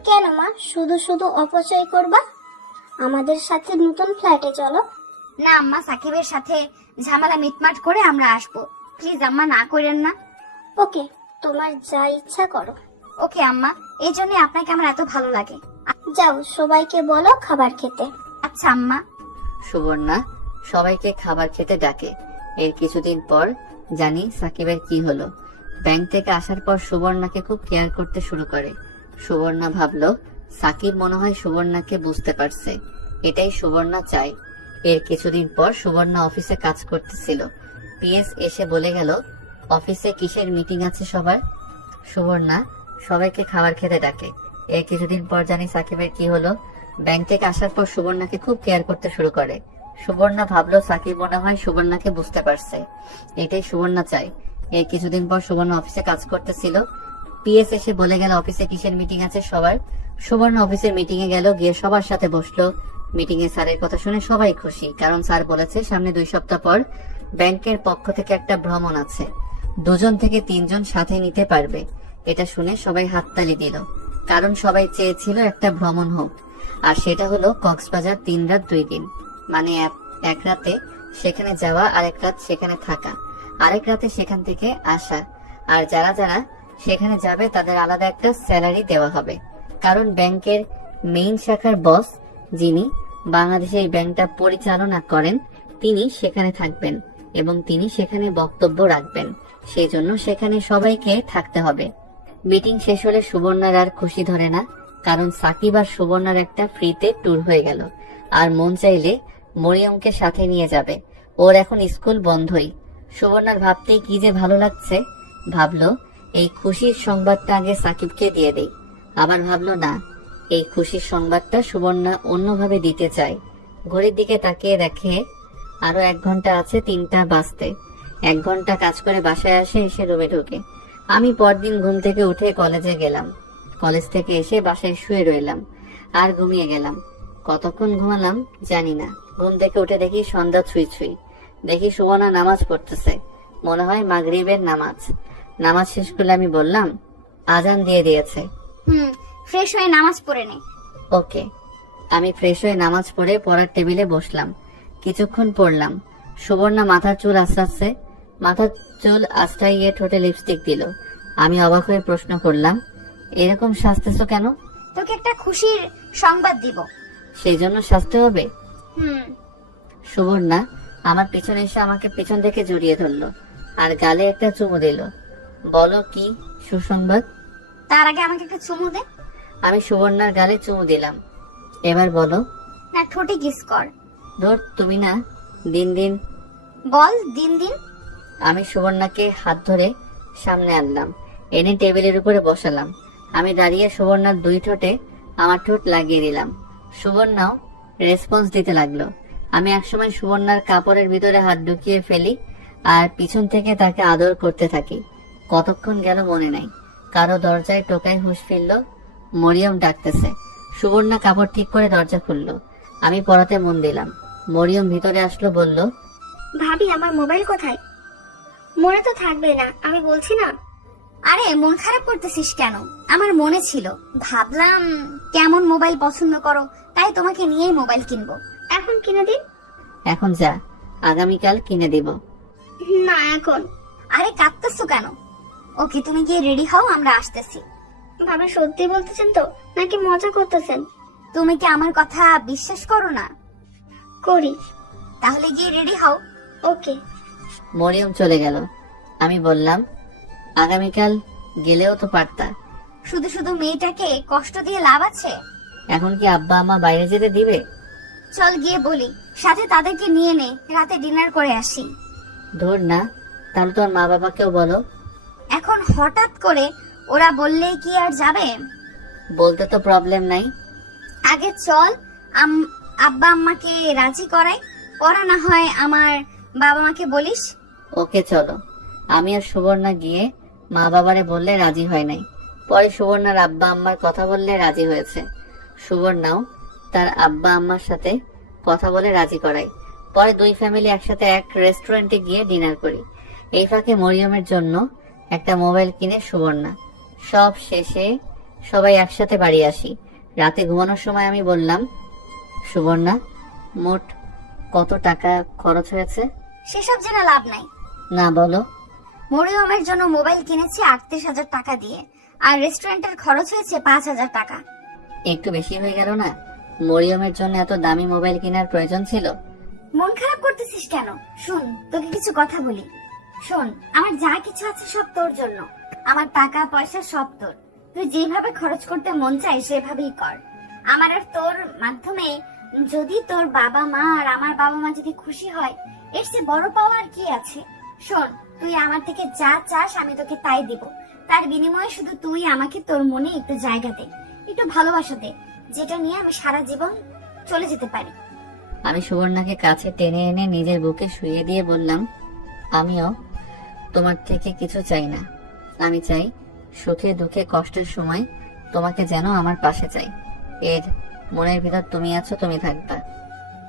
কেন মা, শুধু শুধু অপচয় করবা? আমাদের সাথে নতুন ফ্ল্যাটে চলো। না আম্মা, সাকিবের সাথে ঝামেলা মিটমাট করে আমরা আসব। প্লিজ আম্মা, না করেন না। ওকে, তোমার যা ইচ্ছা করো। ওকে আম্মা, এই জন্য আপনাকে আমার এত ভালো লাগে। যাও, সবাইকে বলো খাবার খেতে। আচ্ছা আম্মা। সুবর্ণা সবাইকে খাবার খেতে ডাকে। এর কিছুদিন পর জানি সাকিবের কি হলো। ব্যাংক থেকে আসার পর সুবর্ণাকে খুব কেয়ার করতে শুরু করে। সুবর্ণা ভাবলো সাকিব মনে হয় সুবর্ণাকে বুঝতে পারছে, এটাই সুবর্ণা চায়। এর কিছুদিন পর সুবর্ণা অফিসে কাজ করতেছিল। পিএস এসে বলে গেল, অফিসে কিসের মিটিং আছে সবার। সুবর্ণা সবাইকে খাবার খেতে ডাকে। এর কিছুদিন পর জানি সাকিবের কি হলো। ব্যাংক থেকে আসার পর সুবর্ণাকে খুব কেয়ার করতে শুরু করে। সুবর্ণা ভাবলো সাকিব মনে হয় সুবর্ণাকে বুঝতে পারছে, এটাই সুবর্ণা চায়। এর কিছুদিন পর সুবর্ণা অফিসে কাজ করতেছিল। পিএস এসে বলে গেল অফিসে কিসের মিটিং আছে সবার। সুবর্ণা অফিসের মিটিং এ গেল, গিয়ে সবার সাথে বসলো। মিটিং এ স্যারের কথা শুনে সবাই খুশি, কারণ স্যার বলেছে সামনে 2 সপ্তাহ পর ব্যাংকের পক্ষ থেকে একটা ভ্রমণ আছে, 2 জন থেকে 3 জন সাথে নিতে পারবে। এটা শুনে সবাই হাততালি দিল, কারণ সবাই চেয়েছিল একটা ভ্রমণ হোক। আর সেটা হলো কক্সবাজার 3 রাত 2 দিন, মানে এক রাতে সেখানে যাওয়া, আরেক রাত সেখানে থাকা, আরেক রাতে সেখান থেকে আসা। আর যারা যারা সেখানে যাবে তাদের আলাদা একটা স্যালারি দেওয়া হবে, কারণ ব্যাংকের মেইন শাখার বস, যিনি বাংলাদেশে এই ব্যাংকটা পরিচালনা করেন, তিনি সেখানে থাকবেন এবং তিনি সেখানে বক্তব্য রাখবেন। সেই জন্য সেখানে সবাইকে থাকতে হবে। মিটিং শেষ হলে সুবর্ণার আর খুশি ধরে না, কারণ সাকিব আর সুবর্ণার একটা ফ্রিতে ট্যুর হয়ে গেল। আর মন চাইলে মরিয়মকে সাথে নিয়ে যাবে, ওর এখন স্কুল বন্ধই। সুবর্ণার ভাবতেই কি যে ভালো লাগছে। ভাবলো এই খুশির সংবাদটা আগে সাকিবকে দিয়ে দেই। আবার ভাবলো না, এই খুশির সংবাদটা সুবর্ণা অন্যভাবে দিতে চায়। ঘড়ির দিকে তাকিয়ে দেখে আরো 1 ঘন্টা আছে 3টা বাজতে। 1 ঘন্টা কাজ করে বাসায় আসে, এসে রুমে ঢুকে। আমি পরদিন ঘুম থেকে উঠে কলেজে গেলাম। কলেজ থেকে এসে বাসায় শুয়ে রইলাম আর ঘুমিয়ে গেলাম। কতক্ষণ ঘুমালাম জানি না। ঘুম থেকে উঠে দেখি সন্ধ্যা ছুঁই ছুঁই। দেখি সুবর্ণা নামাজ পড়তেছে, মনে হয় মাগরিবের নামাজ। নামাজ শেষ করলে আমি বললাম, আজান দিয়ে দিয়েছে। ফ্রেশ হয়ে নামাজ পড়ে নে। ওকে। আমি ফ্রেশ হয়ে নামাজ পড়ে পড়ার টেবিলে বসলাম। কিছুক্ষণ পড়লাম। সুবর্ণা মাথার চুল আঁচড়াচ্ছে। মাথার চুল আঁচড়াইয়ে ঠোঁটে লিপস্টিক দিল। আমি অবাক হয়ে প্রশ্ন করলাম, এরকম সাজতেছো কেন? তোকে একটা খুশির সংবাদ দিব। সেই জন্য সাজতে হবে? হুম। সুবর্ণা আমার পিছনে এসে আমাকে পিছন থেকে জড়িয়ে ধরলো আর গালে একটা চুমু দিল। বলো কি সুসংবাদ? তার আগে আমাকে একটা চুমু দে। আমি সুবর্ণার গালে চুমু দিলাম। এবার বলো। না, ঠোঁটে কিস কর। ধর তুমি না। দিন দিন। বল দিন দিন। আমি সুবর্ণাকে হাত ধরে সামনে আনলাম, এনে টেবিলের উপরে বসালাম। আমি দাঁড়িয়ে সুবর্ণার 2 ঠোঁটে আমার ঠোঁট লাগিয়ে দিলাম। সুবর্ণাও রেসপন্স দিতে লাগলো। আমি একসময় সুবর্ণার কাপড়ের ভিতরে হাত ঢুকিয়ে ফেলি আর পিছন থেকে তাকে আদর করতে থাকি। কতক্ষণ গেল মনে নাই। কারো দরজায় টোকায় হুঁশ ফিরল। মরিয়ম ডাকতেছে। সুবর্ণা কাপড় ঠিক করে দরজা খুললো। আমি পড়াতে মন দিলাম। মরিয়ম ভিতরে আসলো, বলল, ভাবি, আমার মোবাইল কোথায়? মনে তো থাকবে না, আমি বলছি না। আরে মন খারাপ করতেছিস কেন? আমার মনে ছিল, ভাবলাম কেমন মোবাইল পছন্দ করো, তাই তোমাকে নিয়েই মোবাইল কিনবো। এখন কিনে দিন। এখন যা, আগামীকাল কিনে দিব। না এখন। আরে কাঁদতেছো কেন? ওকে, তুমি গিয়ে রেডি হও, আমরা আসতেছি। ভাবে সত্যি বলতেছেন তো নাকি মজা করতেছেন? তুমি কি আমার কথা বিশ্বাস করো না? করি। তাহলে গিয়ে রেডি হও। ওকে। মরিয়ম চলে গেল। আমি বললাম, আগামীকাল গেলেও তো পারতা। শুধু শুধু মেয়েটাকে কষ্ট দিয়ে লাভ আছে? এখন কি আব্বা আম্মা বাইরে যেতে দিবে? চল গিয়ে বলি, সাথে তাদেরকে নিয়ে নে, রাতে ডিনার করে আসি। ধর না, তাহলে তোর মা বাবাকেও বলো। এখন হঠাৎ করে ওরা বললে কি আর যাবে? বলতে তো প্রবলেম নাই। আগে চল আব্বা আম্মাকে রাজি করাই, পরে না হয় আমার বাবা মাকে বলিস। ওকে চলো। আমি আর সুবর্ণা গিয়ে মা বাবারে বললে রাজি হয় নাই। পরে সুবর্ণার আব্বা আম্মার কথা বললে রাজি হয়েছে। সুবর্ণাও তার আব্বা আম্মার সাথে কথা বলে রাজি করাই। পরে দুই ফ্যামিলি একসাথে এক রেস্টুরেন্টে গিয়ে ডিনার করি। এই ফাঁকে মরিয়মের জন্য একটা মোবাইল কিনে সুবর্ণা। সব শেষে সবাই একসাথে বাড়ি আসি। রাতে ঘুমানোর সময় আমি বললাম, সুবর্ণা, মোট কত টাকা খরচ হয়েছে? সেসব জেনে লাভ নাই। না, বলো। মরিয়মের জন্য মোবাইল কিনেছি 38,000 টাকা দিয়ে, আর রেস্টুরেন্টের খরচ হয়েছে 5,000 টাকা। একটু বেশি হয়ে গেল না? মরিয়মের জন্য এত দামি মোবাইল কেনার প্রয়োজন ছিল? মন খারাপ করতেছিস কেন? শোন, তোকে কিছু কথা বলি। শোন, আমার যা কিছু আছে সব তোর জন্য। আমার টাকা পয়সা সব তোর। তুই যেভাবে খরচ করতে মন চায় সেভাবেই কর। আমার আর তোর মাধ্যমে যদি তোর বাবা মা আর আমার বাবা মা যদি খুশি হয়, এর চেয়ে বড় পাওয়া আর কি আছে? শোন, তুই আমার থেকে যা চাস আমি তোকে তাই দিব। তার বিনিময়ে শুধু তুই আমাকে তোর মনে একটু জায়গা দে, একটু ভালোবাসা দে, যেটা নিয়ে আমি সারা জীবন চলে যেতে পারি। আমি সুবর্ণাকে কাছে টেনে এনে নিজের বুকে শুইয়ে দিয়ে বললাম, আমিও তোমার থেকে কিছু চাই না। আমি চাই সুখে দুঃখে কষ্টের সময় তোমাকে যেন আমার পাশে চাই। এর মনের ভিতর তুমি আছো, তুমি থাকবা।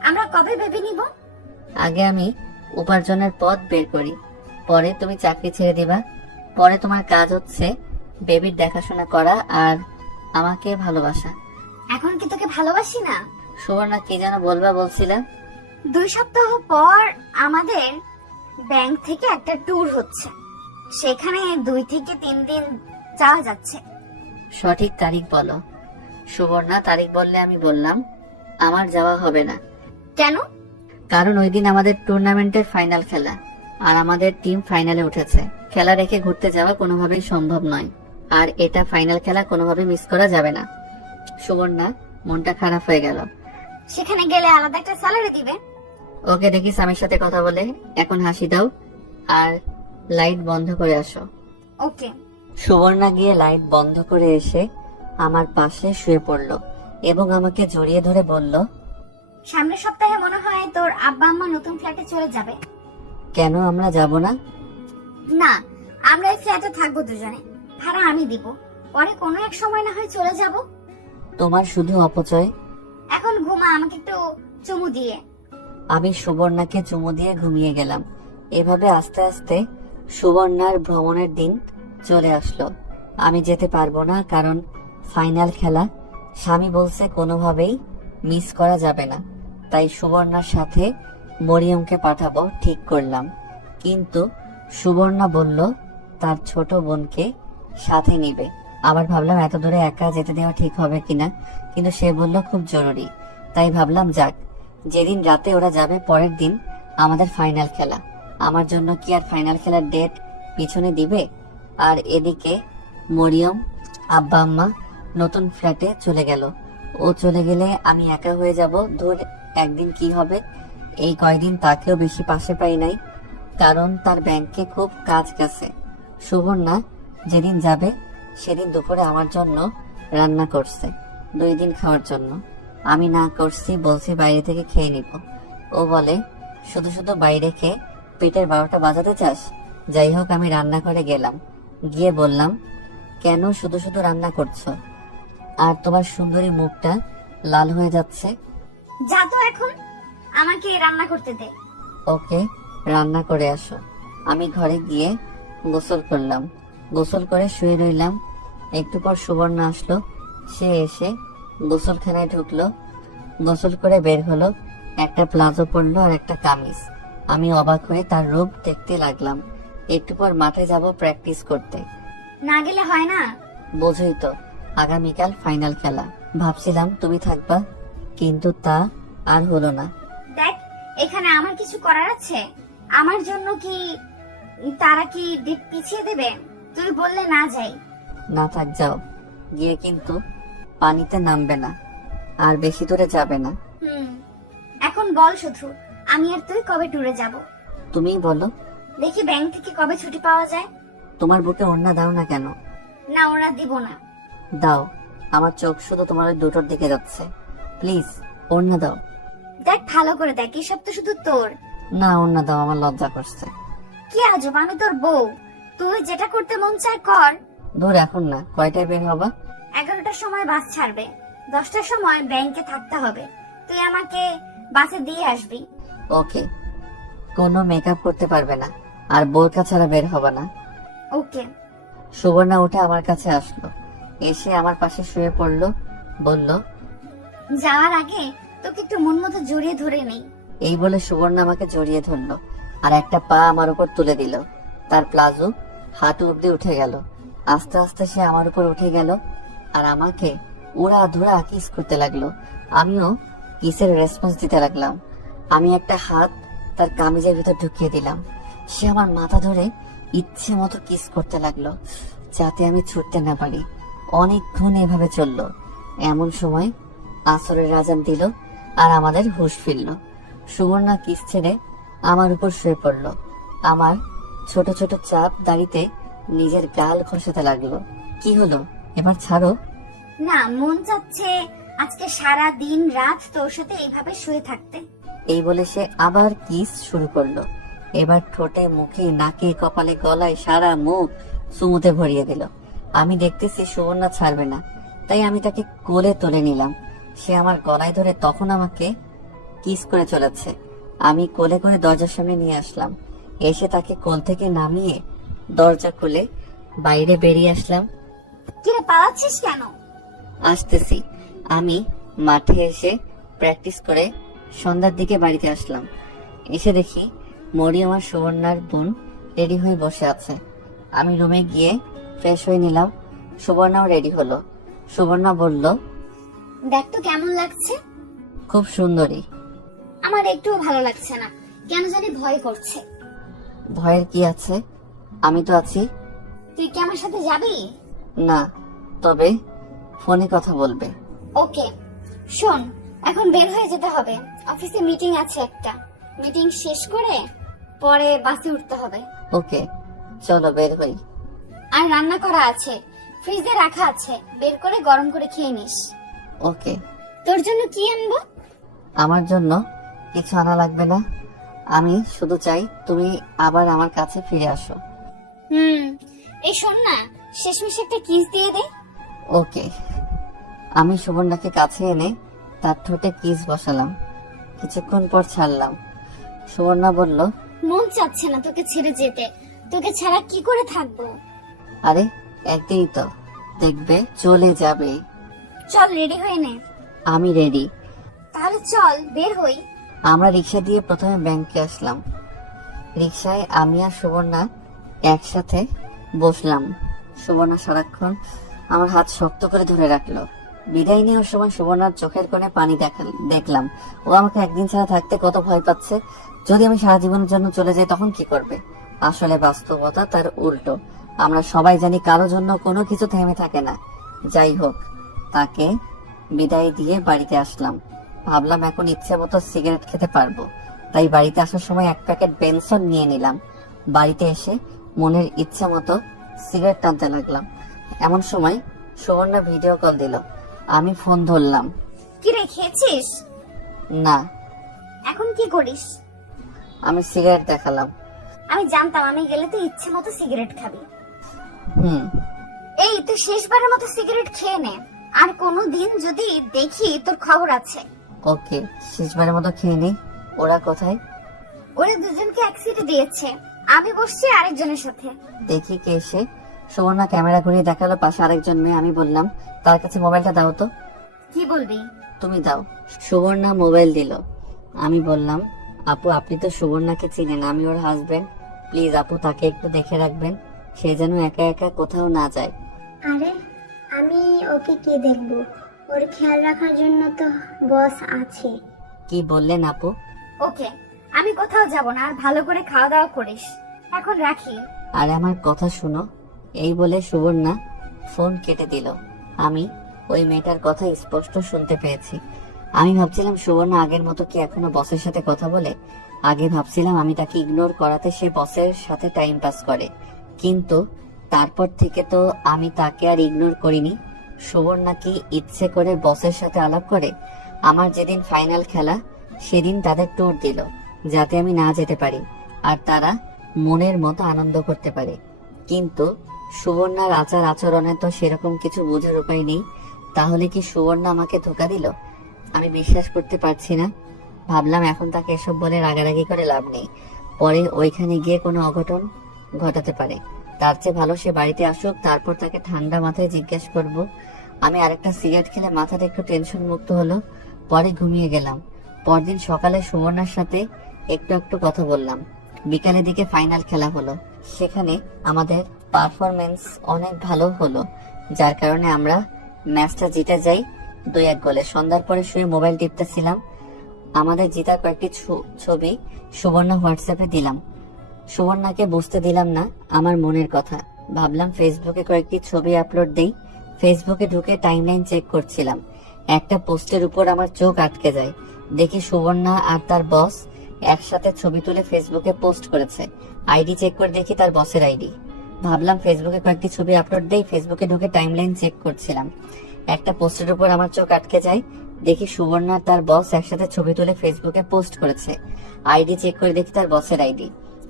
আমরা কবে ভেবে নিব? আগে আমি উপার্জনের পথ বের করি, পরে তুমি চাকরি ছেড়ে দিবা। পরে তোমার কাজ হচ্ছে বেবির দেখাশোনা করা আর আমাকে ভালোবাসা। এখন কি তোকে ভালোবাসি না? সুবর্ণা কি যেন বলবা বলছিলা? 2 সপ্তাহ পর আমাদের ব্যাংক থেকে একটা ট্যুর হচ্ছে, সেখানে 2 থেকে 3 দিন যাওয়া যাচ্ছে। সঠিক তারিখ বলো। সুবর্ণা তারিখ বললে আমি বললাম, আমার যাওয়া হবে না। কেন? কারণ ওই দিন আমাদের টুর্নামেন্টের ফাইনাল খেলা, আর আমাদের টিম ফাইনালে উঠেছে। খেলা রেখে ঘুরতে যাওয়া কোনোভাবেই সম্ভব নয়, আর এটা ফাইনাল খেলা, কোনোভাবে মিস করা যাবে না। সুবর্ণা মনটা খারাপ হয়ে গেল। সেখানে গেলে আলাদা একটা স্যালারি দিবে। ওকে দেখি স্বামীর সাথে কথা বলে। এখন হাসি দাও আর লাইট বন্ধ করে আসো। ওকে। সুবর্ণা গিয়ে লাইট বন্ধ করে এসে আমার পাশে শুয়ে পড়ল এবং আমাকে জড়িয়ে ধরে বলল, সামনের সপ্তাহে মনে হয় তোর আব্বা আম্মা নতুন ফ্ল্যাটে চলে যাবে। কেন আমরা যাব না? না, আমরা এই ফ্ল্যাটে থাকবো দুজনে, ভাড়া আমি দিব। পরে কোনো এক সময় না হয় চলে যাব। তোমার শুধু অপচয়। এখন ঘুমা, আমাকে একটু চুমু দিয়ে। আমি সুবর্ণাকে চুমু দিয়ে ঘুমিয়ে গেলাম। এভাবে আস্তে আস্তে সুবর্ণার ভ্রমণের দিন চলে আসলো। আমি যেতে পারবো না, কারণ ফাইনাল খেলা। স্বামী বলছে কোনোভাবেই মিস করা যাবে না, তাই সুবর্ণার সাথে মরিয়মকে পাঠাবো ঠিক করলাম। কিন্তু সুবর্ণা বলল তার ছোট বোনকে সাথে নিবে। আবার ভাবলাম এত দূরে একা যেতে দেওয়া ঠিক হবে কিনা, কিন্তু সে বলল খুব জরুরি। তাই ভাবলাম যাক, যেদিন রাতে ওরা যাবে পরের দিন আমাদের ফাইনাল খেলা। আমার জন্য কি আর ফাইনাল খেলার ডেট পিছনে দিবে? আর এদিকে মরিয়ম আব্বা আম্মা নতুন ফ্ল্যাটে চলে গেল। ও চলে গেলে আমি একা হয়ে যাব। ধর একদিন কি হবে, এই কয়দিন তাকেও বেশি পাশে পাই নাই, কারণ তার ব্যাংকে খুব কাজ গেছে। সুবর্ণা যেদিন যাবে সেদিন দুপুরে আমার জন্য রান্না করছে 2 দিন খাওয়ার জন্য। আমি না করছি, বলছি বাইরে থেকে খেয়ে নিব। ও বলে শুধু শুধু বাইরে খেয়ে পেটের 12টা বাজাতে চাস? যাই হোক, আমি রান্না করে গেলাম। গিয়ে বললাম, কেন শুধু শুধু রান্না করছো? আর তোমার সুন্দরী মুখটা লাল হয়ে যাচ্ছে। যা তো এখন, আমাকে রান্না করতে দে। ওকে, রান্না করে আসো। আমি ঘরে গিয়ে গোসল করলাম। গোসল করে শুয়ে রইলাম। একটু পর সুবর্ণ আসলো। সে এসে গোসলখানায় ঢুকলো। গোসল করে বের হলো। একটা প্লাজো পরলো আর একটা কামিজ। আমি অবাক হয়ে তার রূপ দেখতে লাগলাম। একটু পর মাঠে যাব প্র্যাকটিস করতে। না গেলে হয় না? বোঝই তো, আগামীকাল ফাইনাল খেলা। ভাবছিলাম তুমি থাকবা, কিন্তু তা আর হলো না। দেখ, এখানে আমার কিছু করার আছে? আমার জন্য কি তারা কি ডেট পিছিয়ে দেবে? তুই বললে না যাই। না থাক, যাও। গিয়ে কিন্তু পানিতে নামবে না, আর বেশি দূরে যাবে না। এখন বল শুধু, আমি আর তুই কবে ট্যুরে যাব? তুমিই বলো। দেখি ব্যাংক থেকে কবে ছুটি পাওয়া যায়। তোমার বুকে ওড়না দাও না কেন? না, ওরা দিব না। দাও, আমার চোখ শুধু তোমার ওই দুটোর দিকে যাচ্ছে। প্লিজ ওড়না দাও। দেখ, ভালো করে দেখ, এসব তো শুধু তোর। না, ওড়না দাও, আমার লজ্জা করছে। কি আজব, আমি তোর বউ। তুই যেটা করতে মন চায় কর। ধর, এখন না। কয়টায় বের হবা? 11টার সময় বাস ছাড়বে, 10টার সময় ব্যাংকে থাকতে হবে। তুই আমাকে বাসে দিয়ে আসবি। ওকে। কোনো মেকআপ করতে পারবে না, আর বোরকা ছাড়া বের হবে না। ওকে। সুবর্ণা উঠে আমার কাছে আসলো। এসে আমার পাশে শুয়ে পড়লো। বলল, যাওয়ার আগে তোকে একটু মন মতো জড়িয়ে ধরে নেই। এই বলে সুবর্ণা আমাকে জড়িয়ে ধরলো আর একটা পা আমার উপর তুলে দিল। তার প্লাজো হাঁটু অব্দি উঠে গেল। আস্তে আস্তে সে আমার উপর উঠে গেল আর আমাকে উড়া ধুরা কিস করতে লাগলো। আমিও কিসের রেসপন্স দিতে লাগলাম। আমি একটা হাত তার কামিজের ভিতর ঢুকিয়ে দিলাম। সে আমার মাথা ধরে ইচ্ছে মতো কিস করতে লাগলো, যাতে আমি ছুটতে না পারি। অনেকক্ষণ এভাবে চললো। এমন সময় আসরের আজান দিল আর আমাদের হুঁশ ফিরল। সুবর্ণা কিস ছেড়ে আমার উপর শুয়ে পড়লো। আমার ছোট ছোট চাপ দাড়িতে নিজের গাল ঘষাতে লাগলো। কি হলো, এবার ছাড়ো। না, মন চাচ্ছে আজকে সারা দিন রাত তোর সাথে এইভাবে শুয়ে থাকতে। এই বলে সে আবার কিস শুরু করলো। এবার ঠোঁটে, মুখে, নাকে, কপালে, গলায়, সারা মুখ চুমুতে ভরিয়ে দিল। আমি দেখতেছি সুবর্ণা ছাড়বে না, তাই আমি তাকে কোলে তুলে নিলাম। সে আমার গলায় ধরে তখন আমাকে কিস করে চলেছে। আমি কোলে করে দরজার সামনে নিয়ে আসলাম। এসে তাকে কোল থেকে নামিয়ে দরজা খুলে বাইরে বেরিয়ে আসলাম। কিরে, পালাচ্ছিস কেন? আসতেছি। আমি মাঠে এসে প্র্যাকটিস করে সন্ধ্যার দিকে বাড়িতে আসলাম। এসে দেখি মরিয়ম আর সুবর্ণার বোন রেডি হয়ে বসে আছে। আমি রুমে গিয়ে ফ্রেশ হয়ে নিলাম। সুবর্ণাও রেডি হলো। সুবর্ণা বলল, দেখ তো কেমন লাগছে। খুব সুন্দরী। আমার একটুও ভালো লাগছে না, কেন জানি ভয় করছে। ভয়ের কি আছে, আমি তো আছি। তুই কি আমার সাথে যাবি? না, তবে ফোনে কথা বলবে। ওকে। শোন, এখন বের হয়ে যেতে হবে। অফিসে মিটিং আছে একটা। মিটিং শেষ করে পরে বাসে উঠতে হবে। ওকে, চলো বের হই। আর রান্না করা আছে, ফ্রিজে রাখা আছে, বের করে গরম করে খেয়ে নিস। ওকে। তোর জন্য কি আনবো? আমার জন্য কিছু আনা লাগবে না। আমি শুধু চাই তুমি আবার আমার কাছে ফিরে আসো। এই শোন না, শেষমেশ একটা কিস দিয়ে দে। ওকে। আমি সুবর্ণাকে কাছে এনে তার ঠোঁটে কিস বসালাম। কিছুক্ষণ পর ছাড়লাম। সুবর্ণা বলল, মন চাচ্ছে না তোকে ছেড়ে যেতে। তোকে ছাড়া কি করে থাকবো? আরে একদিনই তো, দেখবে চলে যাবে। চল, রেডি হয়ে নে। আমি রেডি। তাহলে চল বের হই। আমরা রিক্সা দিয়ে প্রথমে ব্যাংকে আসলাম। রিক্সায় আমি আর সুবর্ণা একসাথে বসলাম। সুবর্ণা সারাক্ষণ আমার হাত শক্ত করে ধরে রাখলো। বিদায় নেওয়ার সময় সুবর্ণার চোখের কোণে পানি দেখলাম। ও আমাকে একদিন ছাড়া থাকতে কত ভয় পাচ্ছে। যদি আমি সারা জীবনের জন্য চলে যাই তখন কি করবে? আসলে বাস্তবতা তার উল্টো। আমরা সবাই জানি কারো জন্য কোনো কিছু থেমে থাকে না। যাই হোক, তাকে বিদায় দিয়ে বাড়িতে আসলাম। ভাবলাম এখন ইচ্ছে মতো সিগারেট খেতে পারবো, তাই বাড়িতে আসার সময় এক প্যাকেট বেনসন নিয়ে নিলাম। বাড়িতে এসে মনের ইচ্ছা মতো সিগারেট টানতে লাগলাম। এমন সময় সুবর্ণা ভিডিও কল দিল। আমি ফোন ধরলাম। কি রে, খেয়েছিস? না। এখন কি করিস? আমি সিগারেট দেখালাম। আমি জানতাম আমি গেলে তুই ইচ্ছে মতো সিগারেট খাবি। হুম। এই, তুই শেষবারের মতো সিগারেট খেয়ে নে। আর কোনোদিন যদি দেখি তোর খবর আছে। ওকে, শেষবারের মতো খেয়ে নি। ওরা কোথায়? ওরা দুজনকে এক সিটে দিয়েছে। আমি বসছি আরেকজনের সাথে। দেখি কে এসে। সুবর্ণা ক্যামেরা ঘুরিয়ে দেখালো পাশে আরেকজন মেয়ে। আমি বললাম, তার কাছে মোবাইলটা দাও তো। কি বলবি? তুমি দাও। সুবর্ণা মোবাইল দিল। আমি বললাম, আপু আপনি তো সুবর্ণাকে চিনেন, আমি ওর হাজবেন্ড, প্লিজ আপু তাকে একটু দেখে রাখবেন, সে যেন একা একা কোথাও না যায়। আরে আমি ওকে কি দেখবো, ওর খেয়াল রাখার জন্য তো বস আছে। কি বললেন আপু? ওকে, আমি কোথাও যাব না, আর ভালো করে খাওয়া দাওয়া করিস। এখন রাখি। আর আমার কথা শুনো। এই বলে সুবর্ণা ফোন কেটে দিল। আমি ওই মেয়েটার কথা স্পষ্ট শুনতে পেয়েছি। আমি ভাবছিলাম সুবর্ণা আগের মতো কি এখনো বসের সাথে কথা বলে। আগে ভাবছিলাম আমি তাকে ইগনোর করাতে সে বসের সাথে টাইম পাস করে, কিন্তু তারপর থেকে তো আমি তাকে আর ইগনোর করিনি। সুবর্ণা কি ইচ্ছে করে বসের সাথে আলাপ করে? আমার যেদিন ফাইনাল খেলা সেদিন তাদের ট্যুর দিল যাতে আমি না যেতে পারি আর তারা মনের মতো আনন্দ করতে পারে, কিন্তু সুবর্ণার আচার আচরণে তো সেরকম কিছু বোঝার উপায় নেই। তাহলে কি সুবর্ণা আমাকে ধোঁকা দিল? আমি বিশ্বাস করতে পারছি না। ভাবলাম এখন তাকে এসব বলে রাগারাগি করে লাভ নেই, পরে ওইখানে গিয়ে কোনো অঘটন ঘটাতে পারে। তার চেয়ে ভালো সে বাড়িতে আসুক, তারপর তাকে ঠান্ডা মাথায় জিজ্ঞেস করব। আমি আরেকটা সিগারেট খেলে মাথাটা একটু টেনশন মুক্ত হলো, পরে ঘুমিয়ে গেলাম। পরদিন সকালে সুবর্ণার সাথে একটু একটু কথা বললাম। বিকালের দিকে ফাইনাল খেলা হলো, সেখানে আমাদের পারফরমেন্স অনেক ভালো হলো, যার কারণে আমরা ম্যাচটা জিতে যাই 2-1 গোলে। সন্ধ্যার পরে শুয়ে মোবাইল টিপতেছিলাম, আমাদের জেতার কয়েকটি ছবি সুবর্ণা হোয়াটসঅ্যাপে দিলাম। সুবর্ণাকে বুঝতে দিলাম না আমার মনের কথা। ভাবলাম ফেসবুকে কয়েকটি ছবি আপলোড দেই। ফেসবুকে ঢুকে টাইমলাইন চেক করছিলাম, একটা পোস্টের উপর আমার চোখ আটকে যায়। দেখি সুবর্ণা আর তার বস একসাথে ছবি তুলে ফেসবুকে পোস্ট করেছে। আইডি চেক করে দেখি তার বসের আইডি। ভাবলাম ফেসবুকে কয়েকটি ছবি আপলোড দেই। ফেসবুকে ঢুকে টাইমলাইন চেক করছিলাম, একটা পোস্টের উপর আমার চোখ আটকে যায়। দেখি সুবর্ণা তার বস একসাথে ছবি তুলে ফেসবুকে পোস্ট করেছে। আইডি চেক করে দেখি তার বসের আইডি।